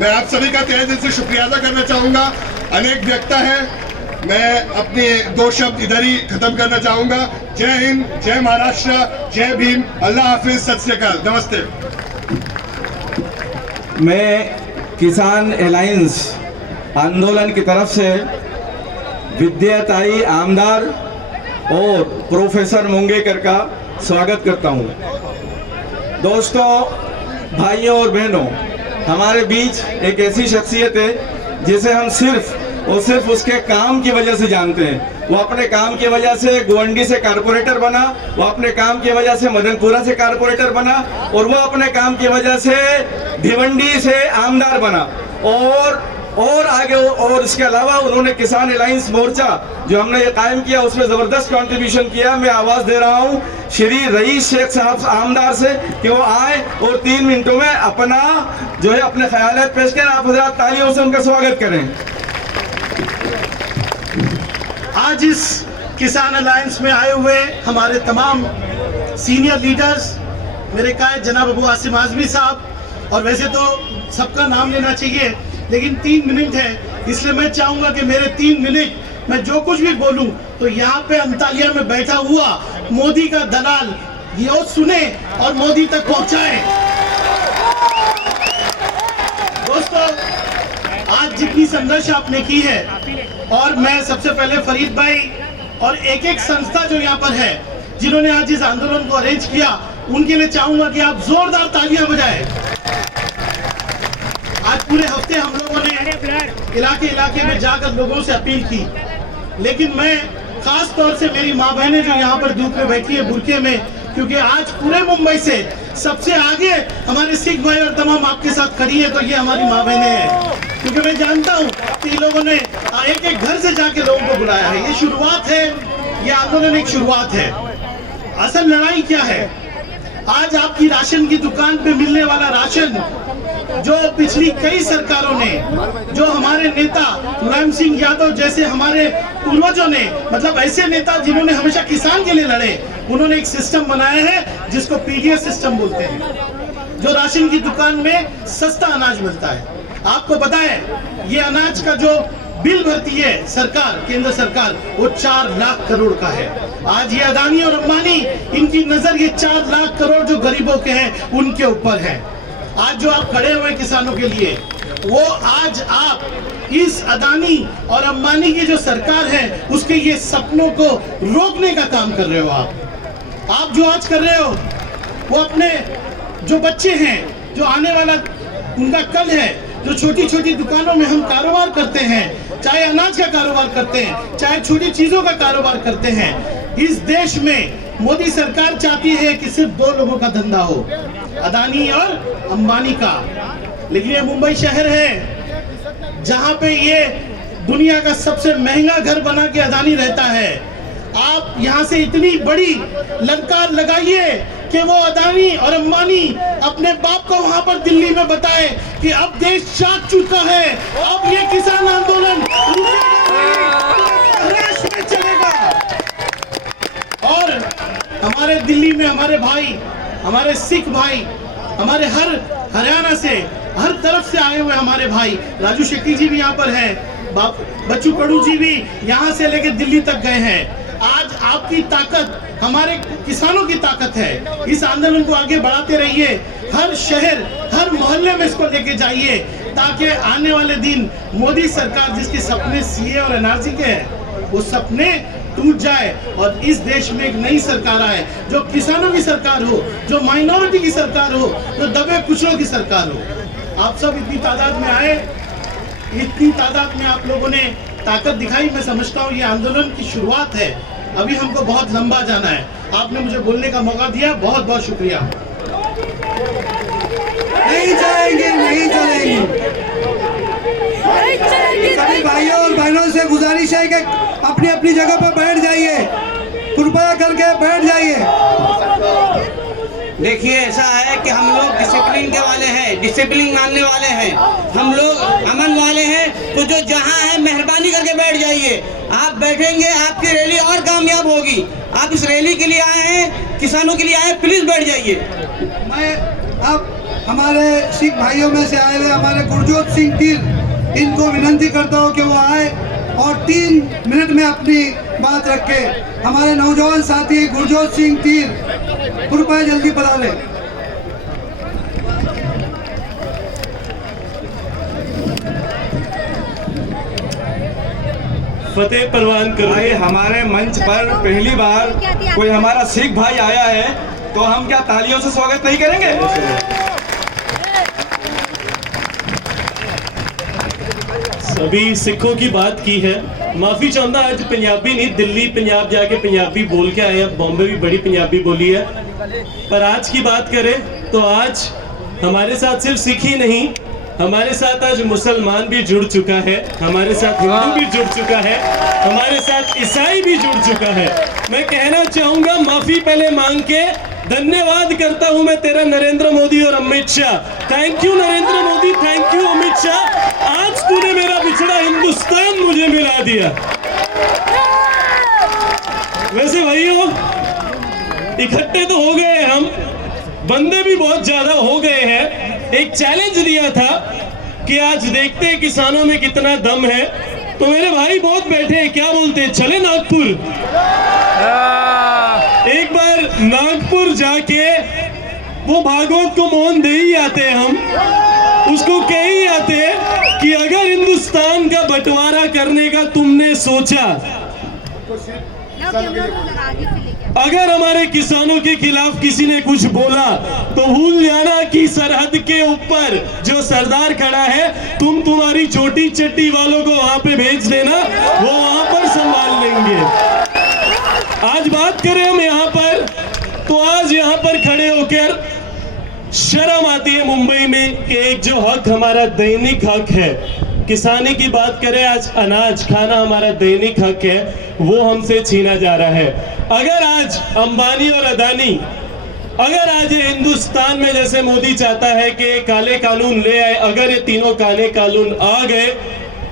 मैं आप सभी का तहे दिल से शुक्रिया अदा करना चाहूंगा। अनेक व्यक्ता है, मैं अपने 2 शब्द इधर ही खत्म करना चाहूंगा। जय हिंद, जय महाराष्ट्र, जय भीम, अल्लाह हाफिज, सत श्री अकाल, नमस्ते। मैं किसान अलायंस आंदोलन की तरफ से विद्याताई आमदार और प्रोफेसर मुंगेकर का स्वागत करता हूं। दोस्तों, भाइयों और बहनों, हमारे बीच एक ऐसी शख्सियत है जिसे हम सिर्फ और सिर्फ उसके काम की वजह से जानते हैं। वो अपने काम की वजह से गोवंडी से कारपोरेटर बना, वो अपने काम की वजह से मदनपुरा से कारपोरेटर बना, और वो अपने काम की वजह से भिवंडी से आमदार बना, और आगे। और इसके अलावा उन्होंने किसान अलायंस मोर्चा जो हमने ये कायम किया उसमें जबरदस्त कंट्रीब्यूशन किया। मैं आवाज दे रहा हूँ श्री रईस शेख साहब आमदार से कि वो आए और 3 मिनटों में अपना जो है अपने ख्यालात पेश करें। आप हजरात तालियों से उनका स्वागत करें। आज इस किसान अलायंस में आए हुए हमारे तमाम सीनियर लीडर्स, मेरे काय जनाब अबू आसिम आजमी साहब, और वैसे तो सबका नाम लेना चाहिए लेकिन 3 मिनट है, इसलिए मैं चाहूंगा कि मेरे 3 मिनट मैं जो कुछ भी बोलूं तो यहाँ पे अंतालिया में बैठा हुआ मोदी का दलाल ये सुने और मोदी तक पहुंचाए। जितनी संघर्ष आपने की है, और मैं सबसे पहले फरीद भाई और एक एक संस्था जो यहाँ पर है जिन्होंने आज इस आंदोलन को अरेंज किया, उनके लिए चाहूंगा कि आप जोरदार तालियां बजाएं। आज पूरे हफ्ते हम लोगों ने इलाके इलाके में जाकर लोगों से अपील की, लेकिन मैं खास तौर से मेरी माँ बहनें जो यहाँ पर धूप में बैठी है बुरके में, क्योंकि आज पूरे मुंबई से सबसे आगे हमारे सिख भाई और तमाम आपके साथ खड़ी है, तो ये हमारी माँ बहनें हैं, क्योंकि मैं जानता हूँ कि इन लोगों ने एक एक घर से जाके लोगों को बुलाया है। ये शुरुआत है, ये आंदोलन एक शुरुआत है। असल लड़ाई क्या है? आज आपकी राशन की दुकान पे मिलने वाला राशन जो पिछली कई सरकारों ने, जो हमारे नेता मुलायम सिंह यादव जैसे हमारे पूर्वजों ने, मतलब ऐसे नेता जिन्होंने हमेशा किसान के लिए लड़े, उन्होंने एक सिस्टम बनाया है जिसको पीडीएस सिस्टम बोलते हैं, जो राशन की दुकान में सस्ता अनाज मिलता है। आपको पता है ये अनाज का जो बिल भरती है सरकार, केंद्र सरकार, वो 4 लाख करोड़ का है। आज ये अदानी और अंबानी, इनकी नजर ये 4 लाख करोड़ जो गरीबों के हैं उनके ऊपर है। आज जो आप खड़े हुए किसानों के लिए, वो आज आप इस अदानी और अंबानी की जो सरकार है उसके ये सपनों को रोकने का काम कर रहे हो। आप जो आज कर रहे हो वो अपने जो बच्चे हैं, जो आने वाला उनका कल है, जो छोटी छोटी दुकानों में हम कारोबार करते हैं, चाहे अनाज का कारोबार करते हैं, चाहे छोटी चीजों का कारोबार करते हैं, इस देश में मोदी सरकार चाहती है कि सिर्फ 2 लोगों का धंधा हो, अदानी और अंबानी का। लेकिन ये मुंबई शहर है जहां पे ये दुनिया का सबसे महंगा घर बना के अदानी रहता है। आप यहां से इतनी बड़ी ललकार लगाइए कि वो अदानी और अंबानी अपने बाप को वहां पर दिल्ली में बताए कि अब देश जाग चुका है, अब ये किसान आंदोलन में चलेगा। और हमारे दिल्ली में हमारे भाई, हमारे सिख भाई, हमारे हर हरियाणा से, हर तरफ से आए हुए हमारे भाई, राजू शेट्टी जी भी यहाँ पर हैं, बच्चू कडू जी भी यहाँ से लेकर दिल्ली तक गए हैं। आज आपकी ताकत हमारे किसानों की ताकत है। इस आंदोलन को आगे बढ़ाते रहिए, हर शहर, हर मोहल्ले में इसको लेके जाइए, ताकि आने वाले दिन मोदी सरकार जिसके सपने सीए और एनआरसी के हैं, वो सपने टूट जाए और इस देश में एक नई सरकार आए, जो किसानों की सरकार हो, जो माइनॉरिटी की सरकार हो, जो दबे कुचलों की सरकार हो। आप सब इतनी तादाद में आए, इतनी तादाद में आप लोगों ने ताकत दिखाई। मैं समझता हूँ ये आंदोलन की शुरुआत है, अभी हमको बहुत लंबा जाना है। आपने मुझे बोलने का मौका दिया, बहुत बहुत शुक्रिया। नहीं चलेंगे, नहीं चलेंगे। सभी भाइयों और बहनों से गुजारिश है कि अपनी अपनी जगह पर बैठ जाइए, कृपया करके बैठ जाइए। देखिए, ऐसा है कि हम लोग डिसिप्लिन के वाले हैं, डिसिप्लिन मानने वाले हैं, हम लोग अमन वाले हैं, तो जो जहां है मेहरबानी करके बैठ जाइए। आप बैठेंगे, आपकी रैली और कामयाब होगी। आप इस रैली के लिए आए हैं, किसानों के लिए आए, प्लीज बैठ जाइए। मैं अब हमारे सिख भाइयों में से आए हुए हमारे गुरजोत सिंह तीर, इनको विनंती करता हूँ कि वो आए और 3 मिनट में अपनी बात रखे। हमारे नौजवान साथी गुरजोत सिंह तीर, कृपया जल्दी बुला लें। फतेह परवान करो। भाई, हमारे मंच पर पहली बार कोई हमारा सिख भाई आया है, तो हम क्या तालियों से स्वागत नहीं करेंगे? सभी सिखों की बात की है। माफी चाहता, आज पंजाबी नहीं, दिल्ली पंजाब जाके पंजाबी बोल के आए, बॉम्बे भी बड़ी पंजाबी बोली है। पर आज की बात करें तो आज हमारे साथ सिर्फ सिख ही नहीं, हमारे साथ आज मुसलमान भी जुड़ चुका है, हमारे साथ हिंदू भी जुड़ चुका है, हमारे साथ ईसाई भी जुड़ चुका है। मैं कहना चाहूंगा, माफी पहले मांग के धन्यवाद करता हूं मैं तेरा नरेंद्र मोदी और Amit Shah. Thank you Narendra Modi, thank you Amit Shah. आज तूने मेरा बिछड़ा हिंदुस्तान मुझे मिला दिया। वैसे भाइयों, इकट्ठे तो हो गए हम, बंदे भी बहुत ज्यादा हो गए हैं। एक चैलेंज दिया था कि आज देखते हैं किसानों में कितना दम है, तो मेरे भाई बहुत बैठे हैं, क्या बोलते हैं, चले नागपुर? एक बार नागपुर जाके वो भागवत को मोहन दे ही आते हैं हम। उसको कही आते कि अगर हिंदुस्तान का बंटवारा करने का तुमने सोचा, अगर हमारे किसानों के खिलाफ किसी ने कुछ बोला, तो भूल जाना कि सरहद के ऊपर जो सरदार खड़ा है, तुम्हारी छोटी चट्टी वालों को वहां पे भेज देना, वो वहां पर संभाल लेंगे। आज बात करें हम यहाँ पर, तो आज यहाँ पर खड़े होकर शर्म आती है मुंबई में कि एक जो हक हमारा दैनिक हक है, किसानी की बात करें, आज अनाज खाना हमारा दैनिक हक है, वो हमसे छीना जा रहा है। अगर आज अंबानी और अदानी, अगर आज ये हिंदुस्तान में जैसे मोदी चाहता है कि काले कानून ले आए, अगर ये तीनों काले कानून आ गए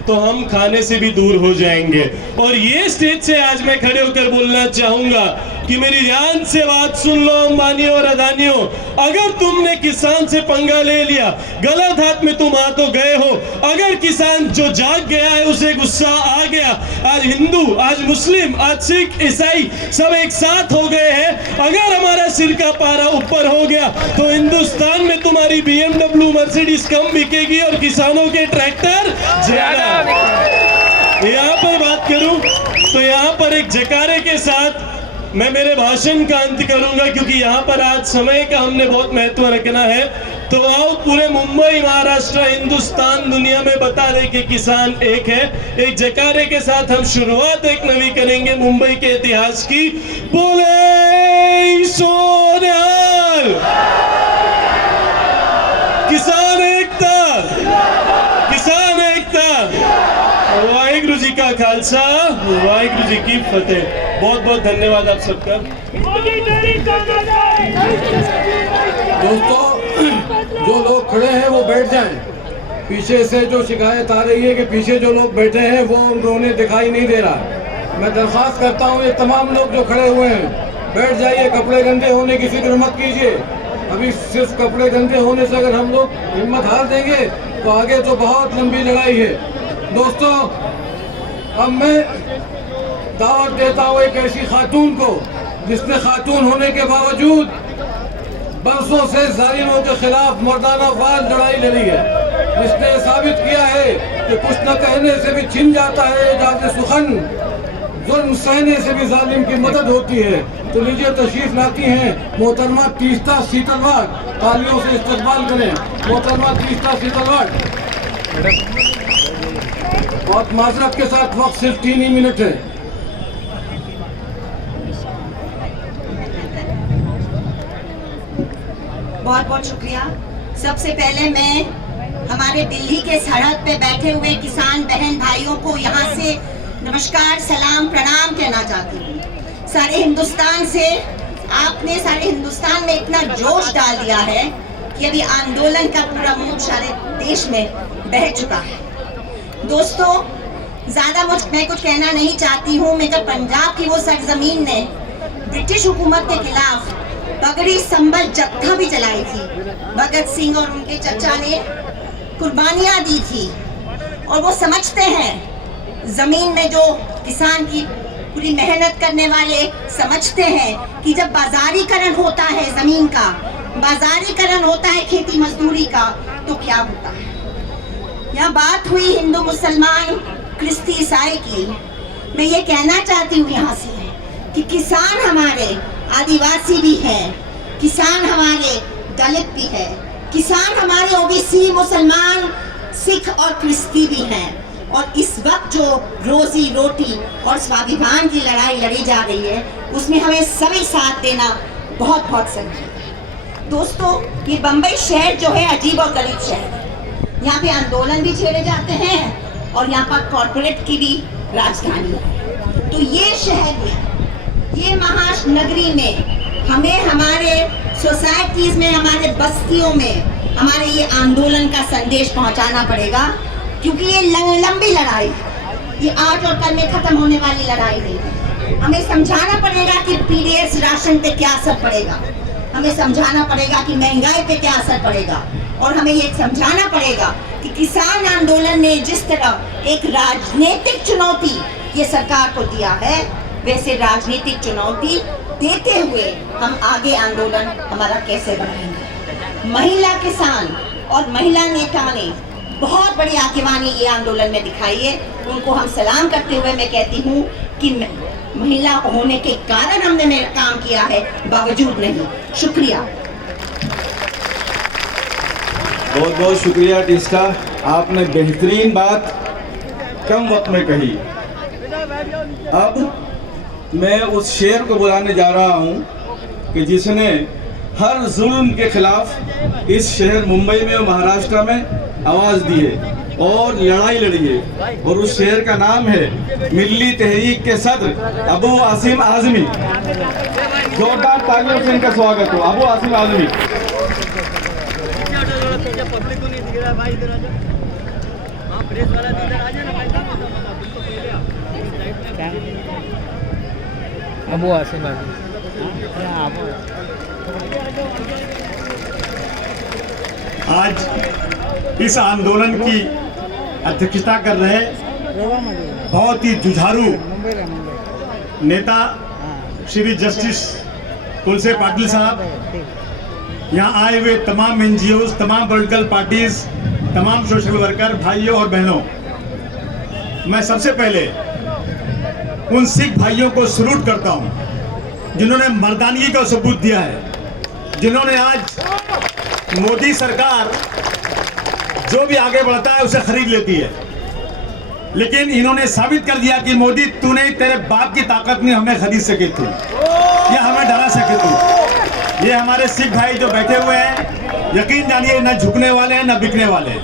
तो हम खाने से भी दूर हो जाएंगे। और ये स्टेज से आज मैं खड़े होकर बोलना चाहूंगा कि मेरी ध्यान से बात सुन लो अंबानी और अदानियों, अगर तुमने किसान से पंगा ले लिया, गलत हाथ में तुम आ तो गए हो। अगर किसान जो जाग गया है उसे गुस्सा आ गया, आज हिंदू, आज मुस्लिम, आज सिख, ईसाई सब एक साथ हो गए हैं, अगर हमारा सिर का पारा ऊपर हो गया तो हिंदुस्तान में तुम्हारी BMW मर्सिडीज कम बिकेगी और किसानों के ट्रैक्टर ज्यादा। यहाँ पर बात करूं तो यहाँ पर एक जकारे के साथ मैं मेरे भाषण का अंत करूंगा, क्योंकि यहाँ पर आज समय का हमने बहुत महत्व रखना है। तो आओ पूरे मुंबई, महाराष्ट्र, हिंदुस्तान, दुनिया में बता दें कि किसान एक है। एक जकारे के साथ हम शुरुआत एक नवी करेंगे मुंबई के इतिहास की। बोले सोनिहाल, किसान एकता, किसान एकता। वाहिगुरु जी का खालसा, वाहिगुरु जी की फतेह। बहुत बहुत धन्यवाद आप सबका। दोस्तों, जो लोग खड़े हैं वो बैठ जाएं। पीछे से जो शिकायत आ रही है कि पीछे जो लोग बैठे हैं वो उन्हें दिखाई नहीं दे रहा। मैं दरख्वास्त करता हूँ ये तमाम लोग जो खड़े हुए हैं, बैठ जाइए। कपड़े गंदे होने की फिक्र मत कीजिए। अभी सिर्फ कपड़े गंदे होने से अगर हम लोग हिम्मत हार देंगे तो आगे तो बहुत लंबी लड़ाई है। दोस्तों, अब मैं दावत देता हूँ एक ऐसी खातून को जिसने खातून होने के बावजूद बरसों से जालिमों के खिलाफ मर्दाना वार लड़ाई लड़ी है, जिसने साबित किया है कि कुछ न कहने से भी छिन जाता है एजाज़ सुखन, जुल्म सहने से भी जालिम की मदद होती है। तो लीजिए तशरीफ लाती हैं मोहतरमा तीस्ता सीतलवाड़, तालियों से इस्तकबाल करें मोहतरमा तीस्ता सीतलवाड़। बहुत माजरत के साथ वक्त सिर्फ 3 ही मिनट है। बहुत बहुत शुक्रिया। सबसे पहले मैं हमारे दिल्ली के सरहद पे बैठे हुए किसान बहन भाइयों को यहाँ से नमस्कार, सलाम, प्रणाम कहना चाहती हूँ। सारे हिंदुस्तान से आपने सारे हिंदुस्तान में इतना जोश डाल दिया है कि अभी आंदोलन का पूरा मूड सारे देश में बह चुका है। दोस्तों, ज़्यादा मैं कुछ कहना नहीं चाहती हूँ, मगर पंजाब की वो सरजमीन ने ब्रिटिश हुकूमत के खिलाफ पगड़ी संबल जत्था भी चलाई थी। भगत सिंह और उनके चचा ने कुर्बानियां दी थी, और वो समझते हैं जमीन में जो किसान की पूरी मेहनत करने वाले समझते हैं कि जब बाजारीकरण होता है जमीन का, बाजारीकरण होता है खेती मजदूरी का, तो क्या होता है। यहाँ बात हुई हिंदू मुसलमान क्रिस्ती ईसाई की। मैं ये कहना चाहती हूँ यहाँ से कि किसान हमारे आदिवासी भी है, किसान हमारे दलित भी है, किसान हमारे ओबीसी, मुसलमान, सिख और क्रिस्ती भी हैं। और इस वक्त जो रोजी रोटी और स्वाभिमान की लड़ाई लड़ी जा रही है, उसमें हमें सभी साथ देना बहुत बहुत जरूरी है। दोस्तों, ये बम्बई शहर जो है अजीब और गरीब शहर है। यहाँ पे आंदोलन भी छेड़े जाते हैं और यहाँ पर कॉर्पोरेट की भी राजधानी है। तो ये शहर में, ये महानगरी में हमें हमारे सोसाइटीज में, हमारे बस्तियों में हमारे ये आंदोलन का संदेश पहुंचाना पड़ेगा, क्योंकि ये लंबी लड़ाई है। ये आज और कल में खत्म होने वाली लड़ाई नहीं है। हमें समझाना पड़ेगा कि पीडीएस राशन पे क्या असर पड़ेगा, हमें समझाना पड़ेगा कि महंगाई पे क्या असर पड़ेगा, और हमें ये समझाना पड़ेगा कि किसान आंदोलन ने जिस तरह एक राजनीतिक चुनौती ये सरकार को दिया है, वैसे राजनीतिक चुनौती देते हुए हम आगे आंदोलन हमारा कैसे बढ़ाएंगे। महिला किसान और महिला नेता ने बहुत बड़ी आगेवानी ये आंदोलन में दिखाई है। उनको हम सलाम करते हुए मैं कहती हूँ कि महिला होने के कारण हमने मेरा काम किया है, बावजूद नहीं। शुक्रिया। बहुत बहुत शुक्रिया टिस्टा, आपने बेहतरीन बात कम वक्त में कही। अब मैं उस शेर को बुलाने जा रहा हूँ कि जिसने हर जुल्म के खिलाफ इस शहर मुंबई में और महाराष्ट्र में आवाज़ दी है और लड़ाई लड़ी है, और उस शहर का नाम है मिल्ली तहरीक के सदर अबू आसिम आजमी। जोरदार तालियों से इनका स्वागत हो। अबू आसिम आजमी। अबू आसिम आजमी। आज इस आंदोलन की अध्यक्षता कर रहे बहुत ही जुझारू नेता श्री जस्टिस तुलसी पाटिल साहब, यहाँ आए हुए तमाम एनजीओ, तमाम पॉलिटिकल पार्टीज, तमाम सोशल वर्कर भाइयों और बहनों, मैं सबसे पहले उन सिख भाइयों को सलूट करता हूँ जिन्होंने मर्दानगी का सबूत दिया है, जिन्होंने आज मोदी सरकार जो भी आगे बढ़ता है उसे खरीद लेती है, लेकिन इन्होंने साबित कर दिया कि मोदी तूने तेरे बाप की ताकत में हमें खरीद सके थे या हमें डरा सके थे। ये हमारे सिख भाई जो बैठे हुए हैं, यकीन जानिए न झुकने वाले हैं न बिकने वाले हैं।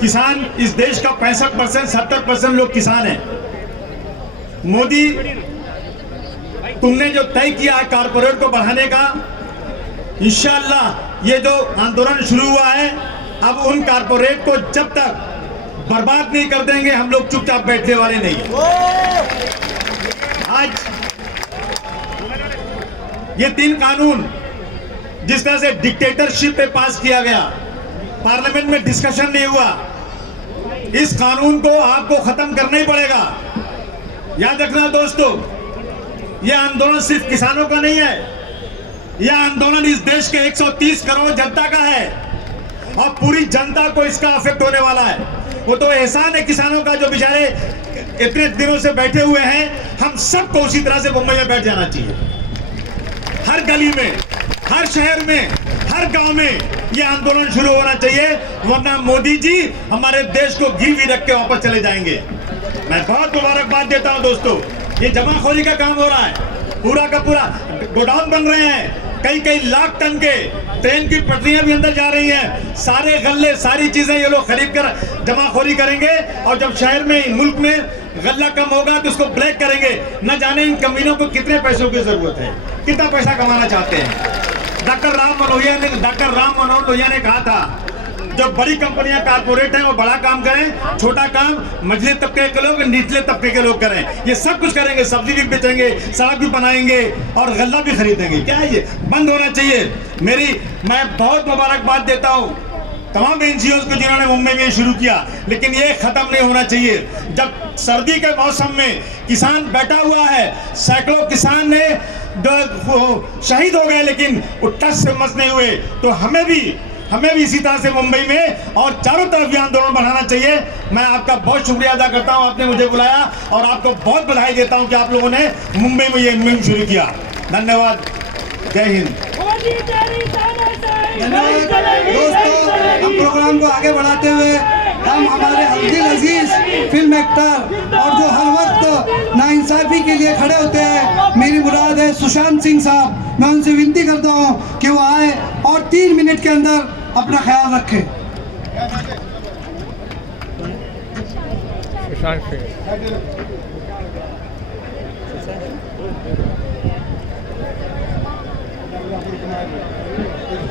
किसान इस देश का 65% 70% लोग किसान हैं। मोदी तुमने जो तय किया है कारपोरेट को बढ़ाने का, इंशाअल्लाह ये जो आंदोलन शुरू हुआ है, अब उन कारपोरेट को जब तक बर्बाद नहीं कर देंगे हम लोग चुपचाप बैठने वाले नहीं। आज ये 3 कानून जिस तरह से डिक्टेटरशिप पे पास किया गया, पार्लियामेंट में डिस्कशन नहीं हुआ, इस कानून को आपको खत्म करना ही पड़ेगा। याद रखना दोस्तों, यह आंदोलन सिर्फ किसानों का नहीं है, यह आंदोलन इस देश के 130 करोड़ जनता का है और पूरी जनता को इसका अफेक्ट होने वाला है। वो तो एहसान है किसानों का जो बेचारे इतने दिनों से बैठे हुए हैं। हम सबको उसी तरह से मुंबई में बैठ जाना चाहिए। हर गली में, हर शहर में, हर गांव में ये आंदोलन शुरू होना चाहिए, वरना मोदी जी हमारे देश को गिरवी रख के वापस चले जाएंगे। मैं बहुत मुबारकबाद देता हूं दोस्तों। ये जमाखोरी का काम हो रहा है, पूरा का पूरा गोडाउन बन रहे हैं, कई लाख टन के, ट्रेन की पटरियां भी अंदर जा रही हैं, सारे गल्ले सारी चीजें ये लोग खरीद कर जमाखोरी करेंगे और जब शहर में मुल्क में गल्ला कम होगा तो उसको ब्लैक करेंगे। न जाने इन कमीनों को कितने पैसों की जरूरत है, कितना पैसा कमाना चाहते हैं। डॉक्टर राम मनोहर लोहिया ने कहा था जो बड़ी कंपनियां कारपोरेट हैं वो बड़ा काम करें, छोटा काम मझले तबके के लोग, निचले तबके के लोग करें। ये सब कुछ करेंगे, सब्जी भी बेचेंगे, सड़क भी बनाएंगे और गल्ला भी खरीदेंगे। क्या है ये बंद होना चाहिए। मैं बहुत मुबारकबाद देता हूँ तमाम एनजीओ को जिन्होंने मुंबई में शुरू किया, लेकिन ये खत्म नहीं होना चाहिए। जब सर्दी के मौसम में किसान बैठा हुआ है, सैकड़ों किसान ने शहीद हो गए लेकिन वो टस से मस नहीं हुए, तो हमें भी इसी तरह से मुंबई में और चारों तरफ ये आंदोलन बढ़ाना चाहिए। मैं आपका बहुत शुक्रिया अदा करता हूं, आपने मुझे बुलाया और आपको बहुत बधाई देता हूं कि आप लोगों ने मुंबई में ये मुहिम शुरू किया। धन्यवाद, जय हिंद। दोस्तों, हम प्रोग्राम को आगे बढ़ाते हुए हम हमारे अब्दुल अजीज फिल्म एक्टर और जो हर वक्त नाइंसाफी के लिए खड़े होते हैं, मेरी मुराद है सुशांत सिंह साहब, मैं उनसे विनती करता हूं कि वो आए और 3 मिनट के अंदर अपना ख्याल रखें।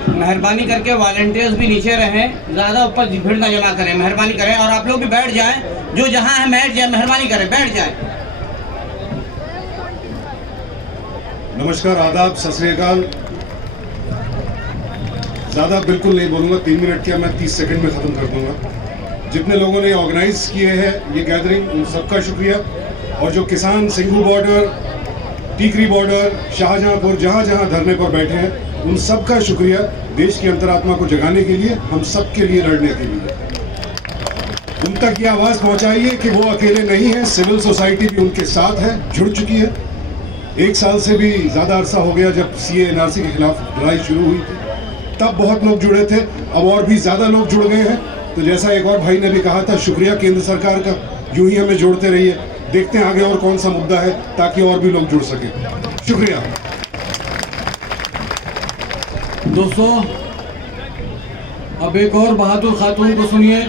मेहरबानी करके वॉलंटियर्स भी नीचे रहें, ज़्यादा ऊपर भीड़ ना जमा करें, मेहरबानी करें। और आप लोग भी बैठ जाएं, जो जहां है बैठ जाए, मेहरबानी करें बैठ जाएं। नमस्कार, आदाब, सत श्री अकाल। ज़्यादा बिल्कुल नहीं बोलूँगा, 3 मिनट क्या मैं 30 सेकंड में ख़त्म कर दूँगा। जितने लोगों ने ऑर्गेनाइज किए हैं ये गैदरिंग, उन सबका शुक्रिया। और जो किसान सिंघू बॉर्डर, टीकरी बॉर्डर, शाहजहांपुर, जहाँ जहाँ धरने पर बैठे हैं उन सब का शुक्रिया देश की अंतरात्मा को जगाने के लिए, हम सब के लिए लड़ने के लिए। उन तक ये आवाज़ पहुंचाइए कि वो अकेले नहीं है, सिविल सोसाइटी भी उनके साथ है, जुड़ चुकी है। 1 साल से भी ज़्यादा अरसा हो गया जब CAA NRC के खिलाफ लड़ाई शुरू हुई थी, तब बहुत लोग जुड़े थे, अब और भी ज़्यादा लोग जुड़ गए हैं। तो जैसा एक और भाई ने भी कहा था, शुक्रिया केंद्र सरकार का, यूं ही हमें जोड़ते रहिए। देखते हैं आगे और कौन सा मुद्दा है ताकि और भी लोग जुड़ सके। शुक्रिया दोस्तों। अब एक और बहादुर खातून को सुनिए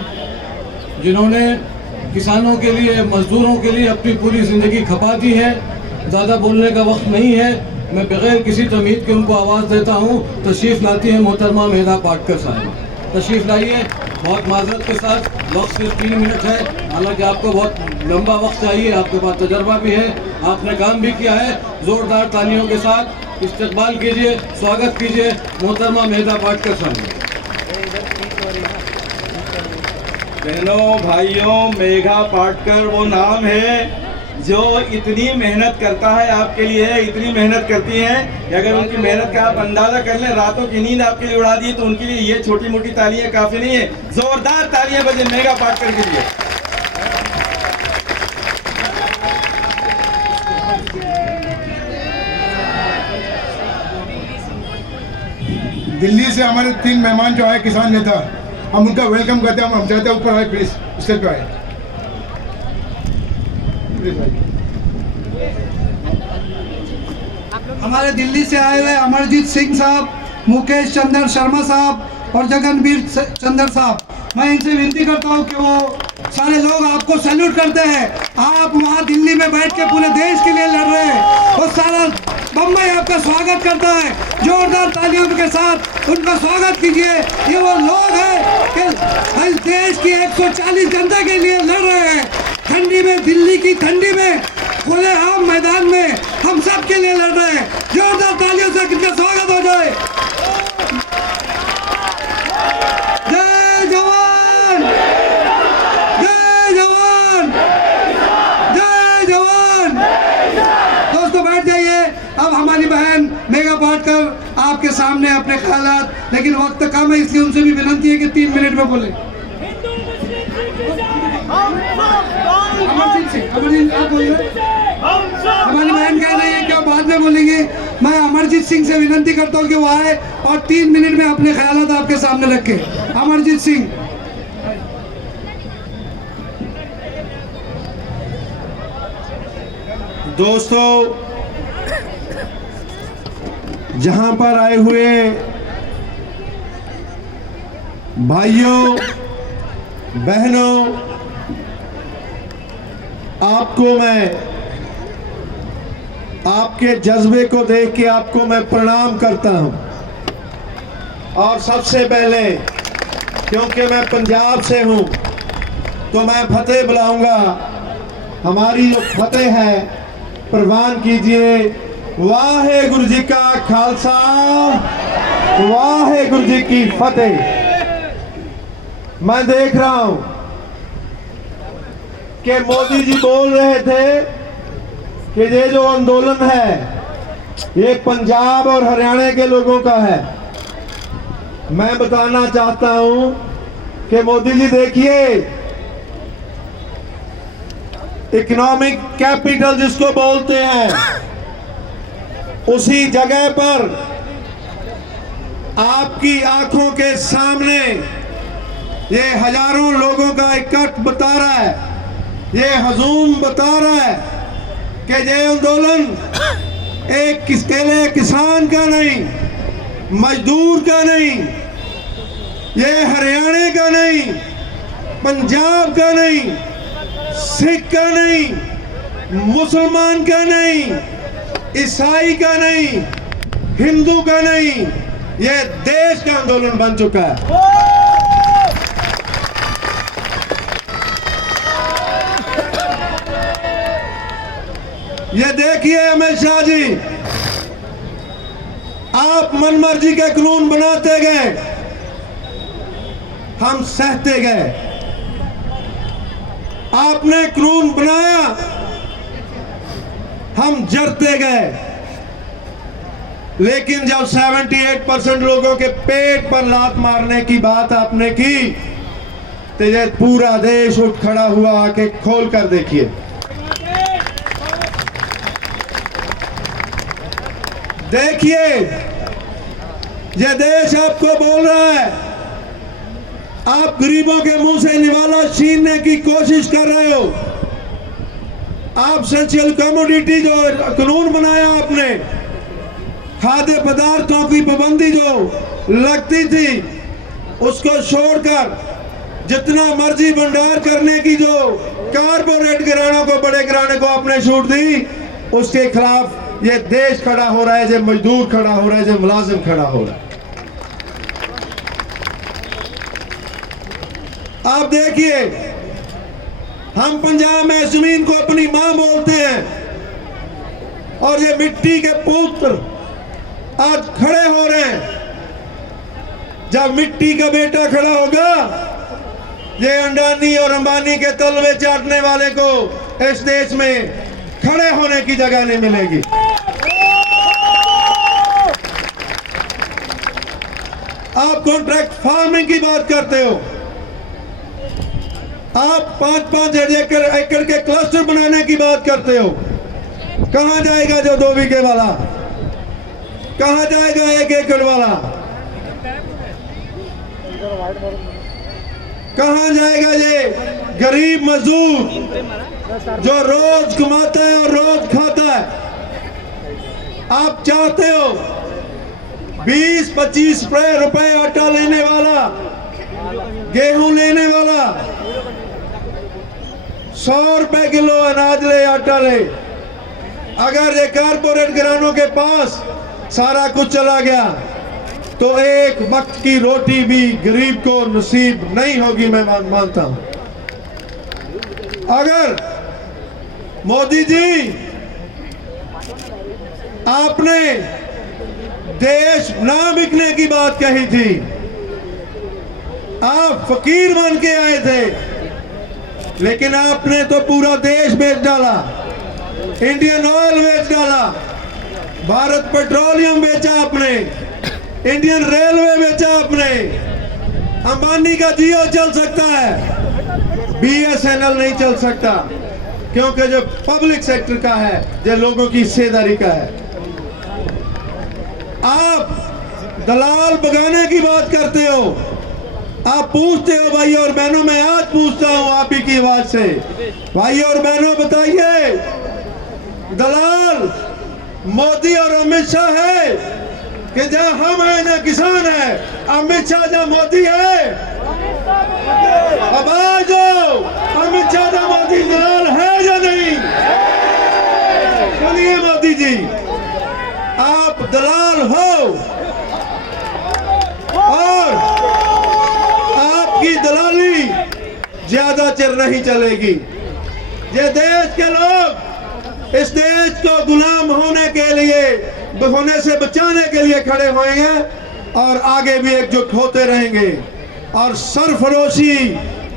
जिन्होंने किसानों के लिए, मजदूरों के लिए अपनी पूरी ज़िंदगी खपा दी है। ज़्यादा बोलने का वक्त नहीं है, मैं बगैर किसी तमीज़ के उनको आवाज़ देता हूँ। तशरीफ़ लाती है मोहतरमा मेधा पाटकर साहिबा, तशरीफ़ लाइए। बहुत माजरत के साथ, वक्त सिर्फ 3 मिनट है, हालांकि आपको बहुत लंबा वक्त चाहिए, आपके पास तजर्बा भी है, आपने काम भी किया है। ज़ोरदार तालियों के साथ इस्तकबाल कीजिए, स्वागत कीजिए मोहतरमा मेधा पाटकर साहिबा। बहनों भाइयों, मेघा पाटकर वो नाम है जो इतनी मेहनत करता है आपके लिए, इतनी मेहनत करती हैं कि अगर उनकी मेहनत का आप अंदाजा कर लें, रातों की नींद आपके लिए उड़ा दी, तो उनके लिए ये छोटी मोटी तालियां काफी नहीं है। जोरदार तालियां बजे मेघा पाटकर के लिए। दिल्ली से हमारे 3 मेहमान जो आए, किसान नेता, हम उनका वेलकम करते हैं। हम चाहते हैं ऊपर आए, प्लीज स्टेज पे आए। हमारे दिल्ली से आए हुए अमरजीत सिंह साहब, मुकेश चंद्र शर्मा साहब और जगनवीर चंद्र साहब, मैं इनसे विनती करता हूं कि वो सारे लोग आपको सैल्यूट करते हैं। आप वहां दिल्ली में बैठ के पूरे देश के लिए लड़ रहे हैं, वो सारा बम्बई आपका स्वागत करता है। जोरदार तालियों के साथ उनका स्वागत कीजिए। ये वो लोग हैं कि इस देश की 140 जनता के लिए लड़ रहे हैं। ठंडी में, दिल्ली की ठंडी में, खुले आम मैदान में हम सब के लिए लड़ रहे हैं। जोरदार तालियों से इनका स्वागत हो जाए। जय जवान, जय जवान, जय जवान। दोस्तों बैठ जाइए। अब हमारी बहन मेघा पाटकर आपके सामने अपने ख्यालात, लेकिन वक्त कम है इसलिए उनसे भी विनती है कि 3 मिनट में बोले। अमरजीत आप बोलिए। हमारी बहन कह रही है कि आप बाद में बोलेंगे। मैं अमरजीत सिंह से विनती करता हूँ कि वो आए और 3 मिनट में अपने ख्यालात आपके सामने रखे। अमरजीत सिंह। दोस्तों, जहां पर आए हुए भाइयों बहनों, आपको मैं आपके जज्बे को देख के आपको मैं प्रणाम करता हूं। और सबसे पहले, क्योंकि मैं पंजाब से हूं, तो मैं फतेह बुलाऊंगा। हमारी जो फतेह है प्रवान कीजिए। वाहेगुरु जी का खालसा, वाहेगुरु जी की फतेह। मैं देख रहा हूं कि मोदी जी बोल रहे थे कि ये जो आंदोलन है ये पंजाब और हरियाणा के लोगों का है। मैं बताना चाहता हूं कि मोदी जी देखिए, इकोनॉमिक कैपिटल जिसको बोलते हैं, उसी जगह पर आपकी आंखों के सामने ये हजारों लोगों का इकट्ठ बता रहा है, ये हुजूम बता रहा है कि ये आंदोलन एक अकेले किसान का नहीं, मजदूर का नहीं, ये हरियाणा का नहीं, पंजाब का नहीं, सिख का नहीं, मुसलमान का नहीं, ईसाई का नहीं, हिंदू का नहीं, ये देश का आंदोलन बन चुका है। ये देखिए अमित शाह जी, आप मनमर्जी के कानून बनाते गए, हम सहते गए। आपने कानून बनाया, हम जरते गए। लेकिन जब 78% लोगों के पेट पर लात मारने की बात आपने की तो ये पूरा देश उठ खड़ा हुआ। आके खोल कर देखिए, देखिए ये देश आपको बोल रहा है। आप गरीबों के मुंह से निवाला छीनने की कोशिश कर रहे हो। आप सोशल कमोडिटी जो कानून बनाया आपने, खाद्य पदार्थों की पाबंदी जो लगती थी उसको छोड़कर जितना मर्जी भंडार करने की जो कारपोरेट घरानों को, बड़े घराने को आपने छूट दी, उसके खिलाफ ये देश खड़ा हो रहा है, जो मजदूर खड़ा हो रहा है, जो मुलाजिम खड़ा हो रहा है। आप देखिए, हम पंजाब में जमीन को अपनी मां बोलते हैं और ये मिट्टी के पुत्र आज खड़े हो रहे हैं। जब मिट्टी का बेटा खड़ा होगा, ये अंडानी और अंबानी के तलवे चाटने वाले को इस देश में खड़े होने की जगह नहीं मिलेगी। आप कॉन्ट्रैक्ट फार्मिंग की बात करते हो, आप 5-5 एकड़ के क्लस्टर बनाने की बात करते हो। कहां जाएगा जो 2 बीघे वाला? कहां जाएगा 1 एकड़ वाला? कहां जाएगा ये गरीब मजदूर जो रोज कमाता है और रोज खाता है? आप चाहते हो 20-25 रुपए आटा लेने वाला, गेहूं लेने वाला 100 रुपए किलो अनाज ले, आटा ले। अगर ये कारपोरेट घरानों के पास सारा कुछ चला गया तो एक वक्त की रोटी भी गरीब को नसीब नहीं होगी। मैं मानता हूं। अगर मोदी जी आपने देश ना बिकने की बात कही थी, आप फकीर बन के आए थे, लेकिन आपने तो पूरा देश बेच डाला। इंडियन ऑयल बेच डाला, भारत पेट्रोलियम बेचा आपने, इंडियन रेलवे बेचा आपने। अंबानी का जियो चल सकता है, BSNL नहीं चल सकता, क्योंकि जो पब्लिक सेक्टर का है, जो लोगों की हिस्सेदारी का है। आप दलाल भगाने की बात करते हो। आप पूछते हो भाई और बहनों, मैं आज पूछता हूं आप ही की आवाज से, भाई और बहनों बताइए, दलाल मोदी और अमित शाह है कि जहां हम हैं ना किसान है? अमित शाह जहां मोदी है, अब आ जाओ, अमित शाह जहां मोदी दलाल है या नहीं? बोलिए मोदी जी, आप दलाल हो और आपकी दलाली ज्यादा चिर नहीं चलेगी। ये देश के लोग इस देश को गुलाम होने से बचाने के लिए खड़े होंगे और आगे भी एकजुट होते रहेंगे। और सरफरोशी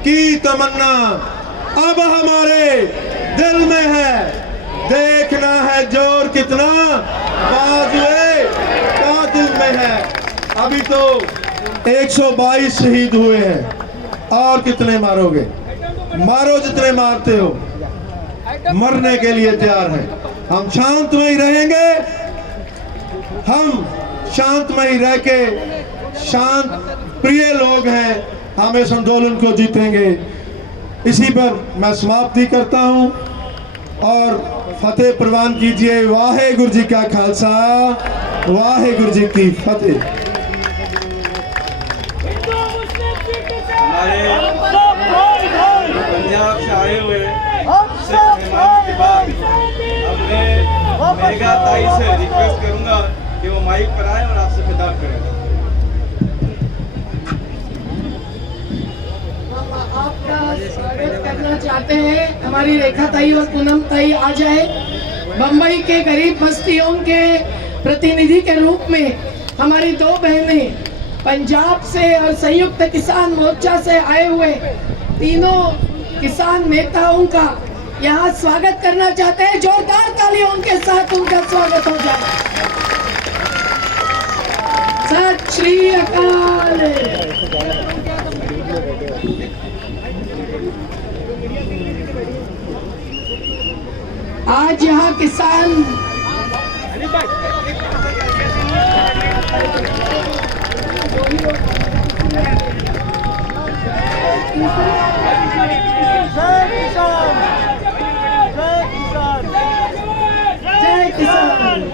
की तमन्ना अब हमारे दिल में है। देखना है जोर कितना बाजुए कातिल में है। अभी तो 122 शहीद हुए हैं, और कितने मारोगे? मारो जितने मारते हो, मरने के लिए तैयार है। हम शांतमय रहेंगे, हम शांतमय रह के शांत प्रिय लोग हैं, हम इस आंदोलन को जीतेंगे। इसी पर मैं समाप्ति करता हूं और फतेह प्रवान कीजिए। वाहेगुरु जी का खालसा, वाहेगुरु जी की फतेह। पंजाब से आए हुए के बाद अब मैं मेघा ताई से रिक्वेस्ट करूंगा कि वो माइक पर आए और आपसे खिताब करें। आपका स्वागत करना चाहते हैं। हमारी रेखा ताई और पूनम ताई आ जाए। बम्बई के गरीब बस्तियों के प्रतिनिधि के रूप में हमारी 2 बहनें पंजाब से और संयुक्त किसान मोर्चा से आए हुए तीनों किसान नेताओं का यहाँ स्वागत करना चाहते हैं। जोरदार तालियों के साथ उनका स्वागत हो जाए। सत श्री अकाल। आज यहाँ किसान जय किसान।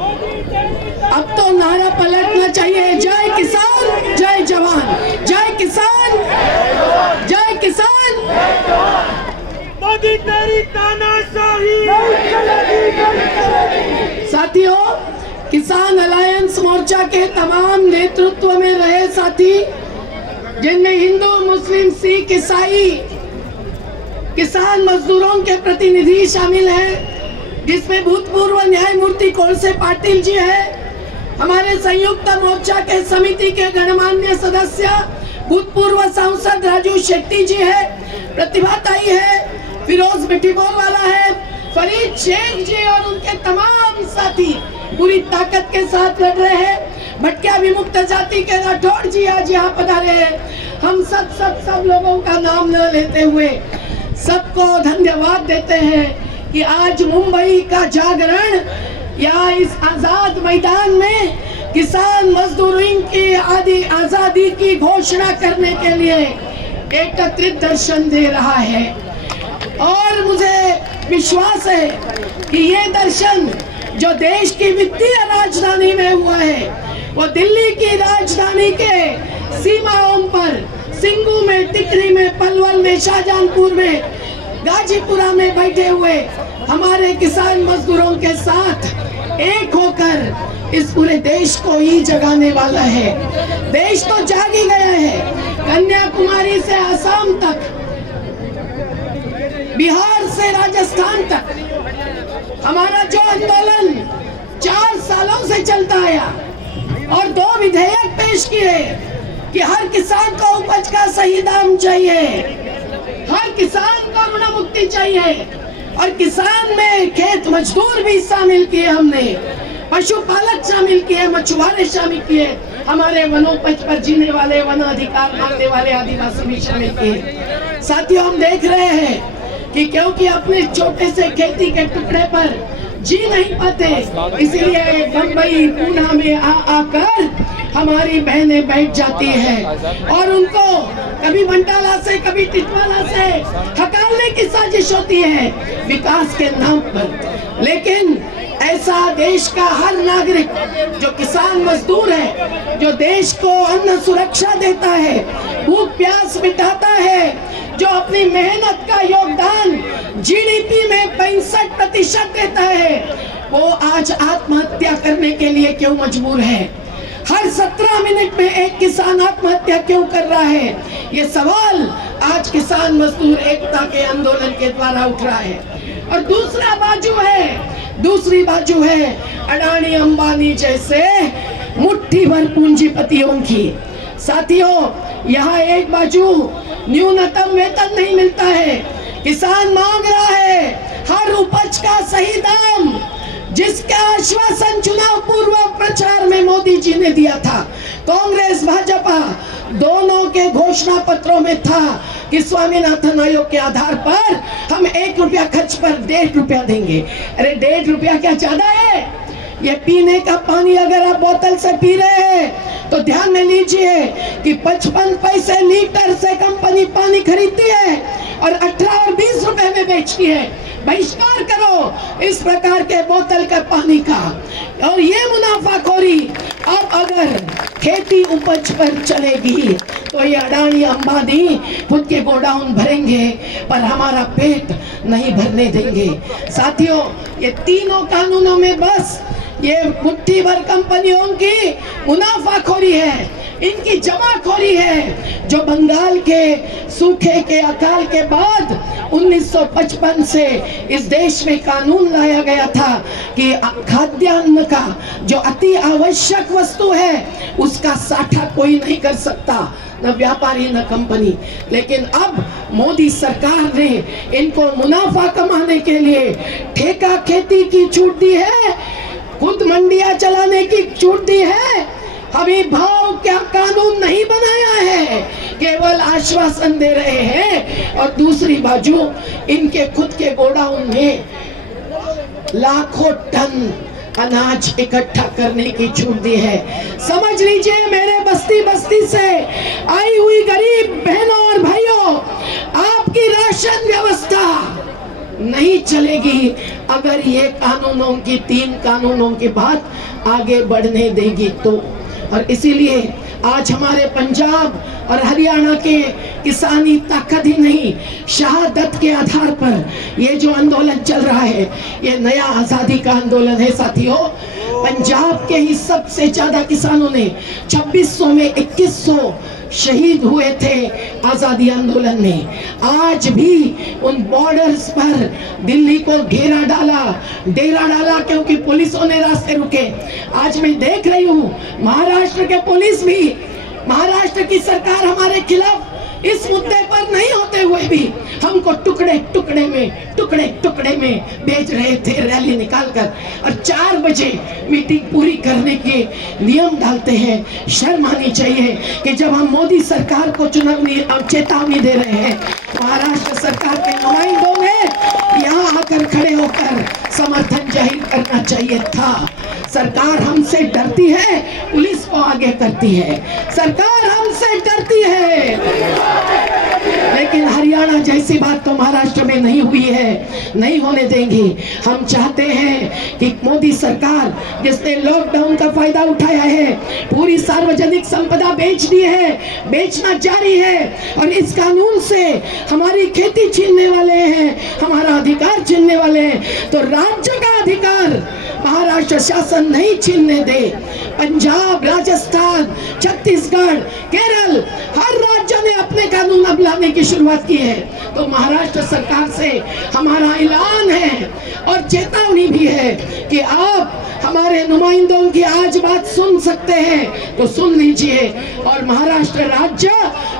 अब तो नारा पलटना चाहिए, जय किसान जय जवान, जय किसान जय किसान। मोदी तेरी तानाशाही। साथियों, किसान अलायंस मोर्चा के तमाम नेतृत्व में रहे साथी, जिनमें हिंदू, मुस्लिम, सिख, ईसाई, किसान मजदूरों के प्रतिनिधि शामिल हैं, जिसमें भूतपूर्व न्यायमूर्ति कोलसे पाटिल जी हैं, हमारे संयुक्त मोर्चा के समिति के गणमान्य सदस्य भूतपूर्व सांसद राजू शेट्टी जी है, प्रतिभा ताई है, फिरोज मिठीबोल वाला है, फरीद शेख जी और उनके तमाम साथी पूरी ताकत के साथ लड़ रहे हैं। भटकिया विमुक्त जाति के राठौड़ जी आज यहाँ पधारे हैं। हम सब लोगों का नाम न लेते हुए सबको धन्यवाद देते हैं कि आज मुंबई का जागरण या इस आजाद मैदान में किसान मजदूरों की आजादी की घोषणा करने के लिए एकत्रित दर्शन दे रहा है। और मुझे विश्वास है कि ये दर्शन जो देश की वित्तीय राजधानी में हुआ है, वो दिल्ली की राजधानी के सीमाओं पर सिंगू में, टिकरी में, पलवल में, शाहजहांपुर में, गाजीपुरा में बैठे हुए हमारे किसान मजदूरों के साथ एक होकर इस पूरे देश को ही जगाने वाला है। देश तो जाग ही गया है। कन्याकुमारी से आसाम तक, बिहार से राजस्थान तक हमारा जो आंदोलन 4 सालों से चलता आया और 2 विधेयक पेश किए कि हर किसान को उपज का सही दाम चाहिए, हर किसान को ऋण मुक्ति चाहिए, और किसान में खेत मजदूर भी शामिल किए, हमने पशुपालक शामिल किए, मछुआरे शामिल किए, हमारे वनोपज पर जीने वाले, वन अधिकार मांगने वाले आदिवासी भी शामिल किए। साथियों, हम देख रहे हैं कि क्योंकि अपने छोटे से खेती के टुकड़े पर जी नहीं पाते, इसीलिए बम्बई, पूना में आकर हमारी बहनें बैठ जाती हैं और उनको कभी मंडाला से, कभी टिटवाला से हकालने की साजिश होती है विकास के नाम पर। लेकिन ऐसा देश का हर नागरिक जो किसान मजदूर है, जो देश को अन्न सुरक्षा देता है, भूख प्यास मिटाता है, जो अपनी मेहनत का योगदान जीडीपी में 65% देता है, वो आज आत्महत्या करने के लिए क्यों मजबूर है? हर 17 मिनट में एक किसान आत्महत्या क्यों कर रहा है? ये सवाल आज किसान मजदूर एकता के आंदोलन के द्वारा उठ रहा है। और दूसरी बाजू है अडानी अंबानी जैसे मुट्ठी भर पूंजीपतियों की। साथियों, यहाँ एक बाजू न्यूनतम वेतन नहीं मिलता है, किसान मांग रहा है हर उपज का सही दाम, जिसका आश्वासन चुनाव पूर्व प्रचार में मोदी जी ने दिया था। कांग्रेस भाजपा दोनों के घोषणा पत्रों में था कि स्वामीनाथन आयोग के आधार पर हम 1 रुपया खर्च पर 1.5 रुपया देंगे। अरे 1.5 रुपया क्या ज्यादा है? ये पीने का पानी अगर आप बोतल से पी रहे हैं तो ध्यान में लीजिए कि 55 पैसे लीटर से कंपनी पानी खरीदती है और 18 और 20 रुपए में बेचती है। बहिष्कार करो इस प्रकार के बोतल के पानी का। और ये मुनाफाखोरी अब अगर खेती उपज पर चलेगी तो ये अडानी अंबानी खुद के गोडाउन भरेंगे पर हमारा पेट नहीं भरने देंगे। साथियों, ये तीनों कानूनों में बस ये मुट्ठी भर कंपनियों की मुनाफाखोरी है, इनकी जमाखोरी है, जो बंगाल के सूखे के अकाल के बाद 1955 से इस देश में कानून लाया गया था कि खाद्यान्न का जो अति आवश्यक वस्तु है उसका साठा कोई नहीं कर सकता, न व्यापारी न कंपनी। लेकिन अब मोदी सरकार ने इनको मुनाफा कमाने के लिए ठेका खेती की छूट दी है, खुद मंडियां चलाने की छूट दी है अभिभाव क्या कानून नहीं बनाया है, केवल आश्वासन दे रहे हैं और दूसरी बाजू इनके खुद के गोडाउन में लाखों टन अनाज इकट्ठा करने की छूट दी है। समझ लीजिए मेरे बस्ती बस्ती से आई हुई गरीब बहनों और भाइयों, आपकी राशन व्यवस्था नहीं चलेगी अगर ये कानूनों की 3 कानूनों की बात आगे बढ़ने देगी तो। और इसीलिए आज हमारे पंजाब और हरियाणा के किसानी ताकत ही नहीं, शहादत के आधार पर ये जो आंदोलन चल रहा है ये नया आजादी का आंदोलन है साथियों। पंजाब के ही सबसे ज्यादा किसानों ने 2600 में 2100 शहीद हुए थे आजादी आंदोलन में। आज भी उन बॉर्डर्स पर दिल्ली को डेरा डाला क्योंकि पुलिसों ने रास्ते रुके। आज मैं देख रही हूँ महाराष्ट्र के पुलिस भी, महाराष्ट्र की सरकार हमारे खिलाफ इस मुद्दे पर नहीं होते हुए भी हमको टुकड़े टुकड़े में भेज रहे थे रैली निकालकर, और 4 बजे मीटिंग पूरी करने के नियम डालते हैं। शर्म आनी चाहिए कि जब हम मोदी सरकार को चेतावनी दे रहे हैं, महाराष्ट्र सरकार के नुमाइंदों ने यहाँ आकर खड़े होकर समर्थन जाहिर करना चाहिए था। सरकार हमसे डरती है, पुलिस को आगे करती है, सरकार हमसे डरती है। लेकिन हरियाणा जैसी बात तो महाराष्ट्र में नहीं हुई है, नहीं होने देंगे। हम चाहते हैं कि मोदी सरकार जिसने लॉकडाउन का फायदा उठाया है, पूरी सार्वजनिक संपदा बेच दी है, बेचना जारी है, और इस कानून से हमारी खेती छीनने वाले हैं, हमारा अधिकार छीनने वाले हैं, तो राज्य का अधिकार महाराष्ट्र शासन नहीं छीनने दे। पंजाब, राजस्थान, छत्तीसगढ़, केरल, हर राज्य ने अपने कानून अब लाने की शुरुआत की है। तो महाराष्ट्र सरकार से हमारा ऐलान है और चेतावनी भी है कि आप हमारे नुमाइंदों की आज बात सुन सकते हैं तो सुन लीजिए, और महाराष्ट्र राज्य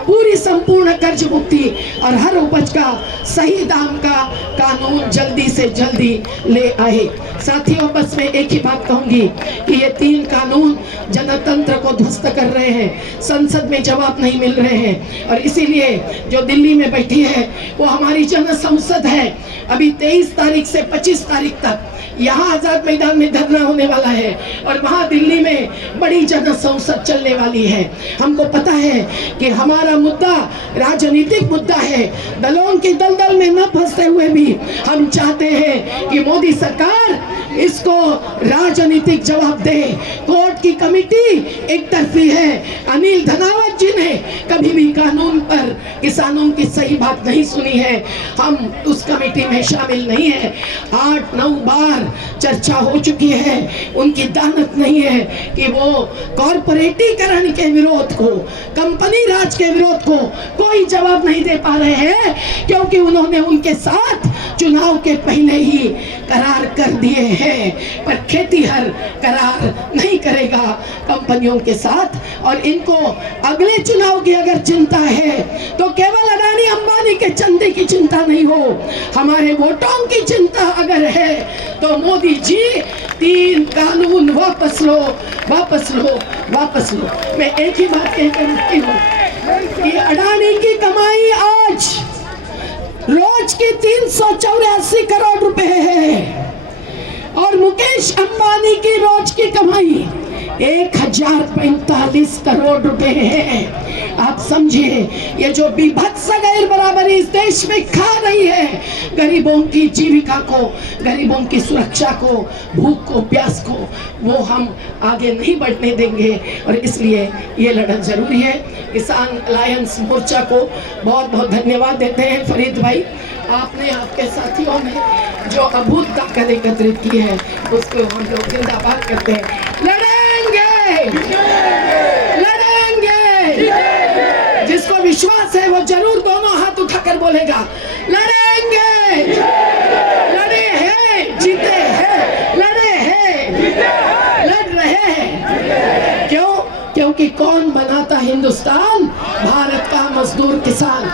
पूरी संपूर्ण कर्ज मुक्ति और हर उपज का सही दाम का कानून जल्दी से जल्दी ले आए। साथियों, बस मैं एक ही बात कहूंगी कि ये 3 कानून जनतंत्र को ध्वस्त कर रहे हैं, संसद में जवाब नहीं मिल रहे हैं, और इसीलिए जो दिल्ली में बैठी है वो हमारी जन संसद है। अभी 23 तारीख से 25 तारीख तक यहाँ आजाद मैदान में धरना होने वाला है, और वहाँ दिल्ली में बड़ी जन संसद चलने वाली है। हमको पता है कि हमारा मुद्दा राजनीतिक मुद्दा है, दलों की दलदल में न फंसते हुए भी हम चाहते हैं कि मोदी सरकार इसको राजनीतिक जवाब दे। कोर्ट की कमेटी एक तरफी है, अनिल धनावत जी ने कभी भी कानून पर किसानों की सही बात नहीं सुनी है, हम उस कमेटी में शामिल नहीं है। 8-9 बार चर्चा हो चुकी है, उनकी दानत नहीं है कि वो कॉर्पोरेटीकरण के विरोध को, कंपनी राज के विरोध को कोई जवाब नहीं दे पा रहे हैं, क्योंकि उन्होंने उनके साथ चुनाव के पहले ही करार कर दिए हैं। पर खेतीहर करार नहीं करेगा कंपनियों के साथ, और इनको अगले चुनाव की अगर चिंता है तो केवल अडानी अंबानी के चंदे की चिंता नहीं हो, हमारे वोटों की चिंता अगर है तो मोदी जी 3 कानून वापस लो, वापस लो, वापस लो। मैं एक ही बात कहकर रुकती हूँ कि अडानी की कमाई आज रोज की 384 करोड़ रुपए है, और मुकेश अंबानी की रोज की कमाई 1045 करोड़ रुपए है। आप समझिए, ये जो विभत्स गैर बराबरी इस देश में खा रही है, गरीबों की जीविका को, गरीबों की सुरक्षा को, भूख को, प्यास को, वो हम आगे नहीं बढ़ने देंगे, और इसलिए ये लड़ाई जरूरी है। किसान अलायंस मोर्चा को बहुत बहुत धन्यवाद देते हैं। फरीद भाई, आपने, आपके साथियों ने जो अभूत ताकत एकत्रित की है उसको हम लोग जिंदाबाद करते हैं। लड़ेंगे, लड़ेंगे, जिसको विश्वास है वो जरूर दोनों हाथ उठाकर बोलेगा लड़ेंगे, लड़े हैं, जीते हैं, लड़े हैं, लड़ रहे हैं। क्यों? क्योंकि कौन बनाता हिंदुस्तान? भारत का मजदूर किसान।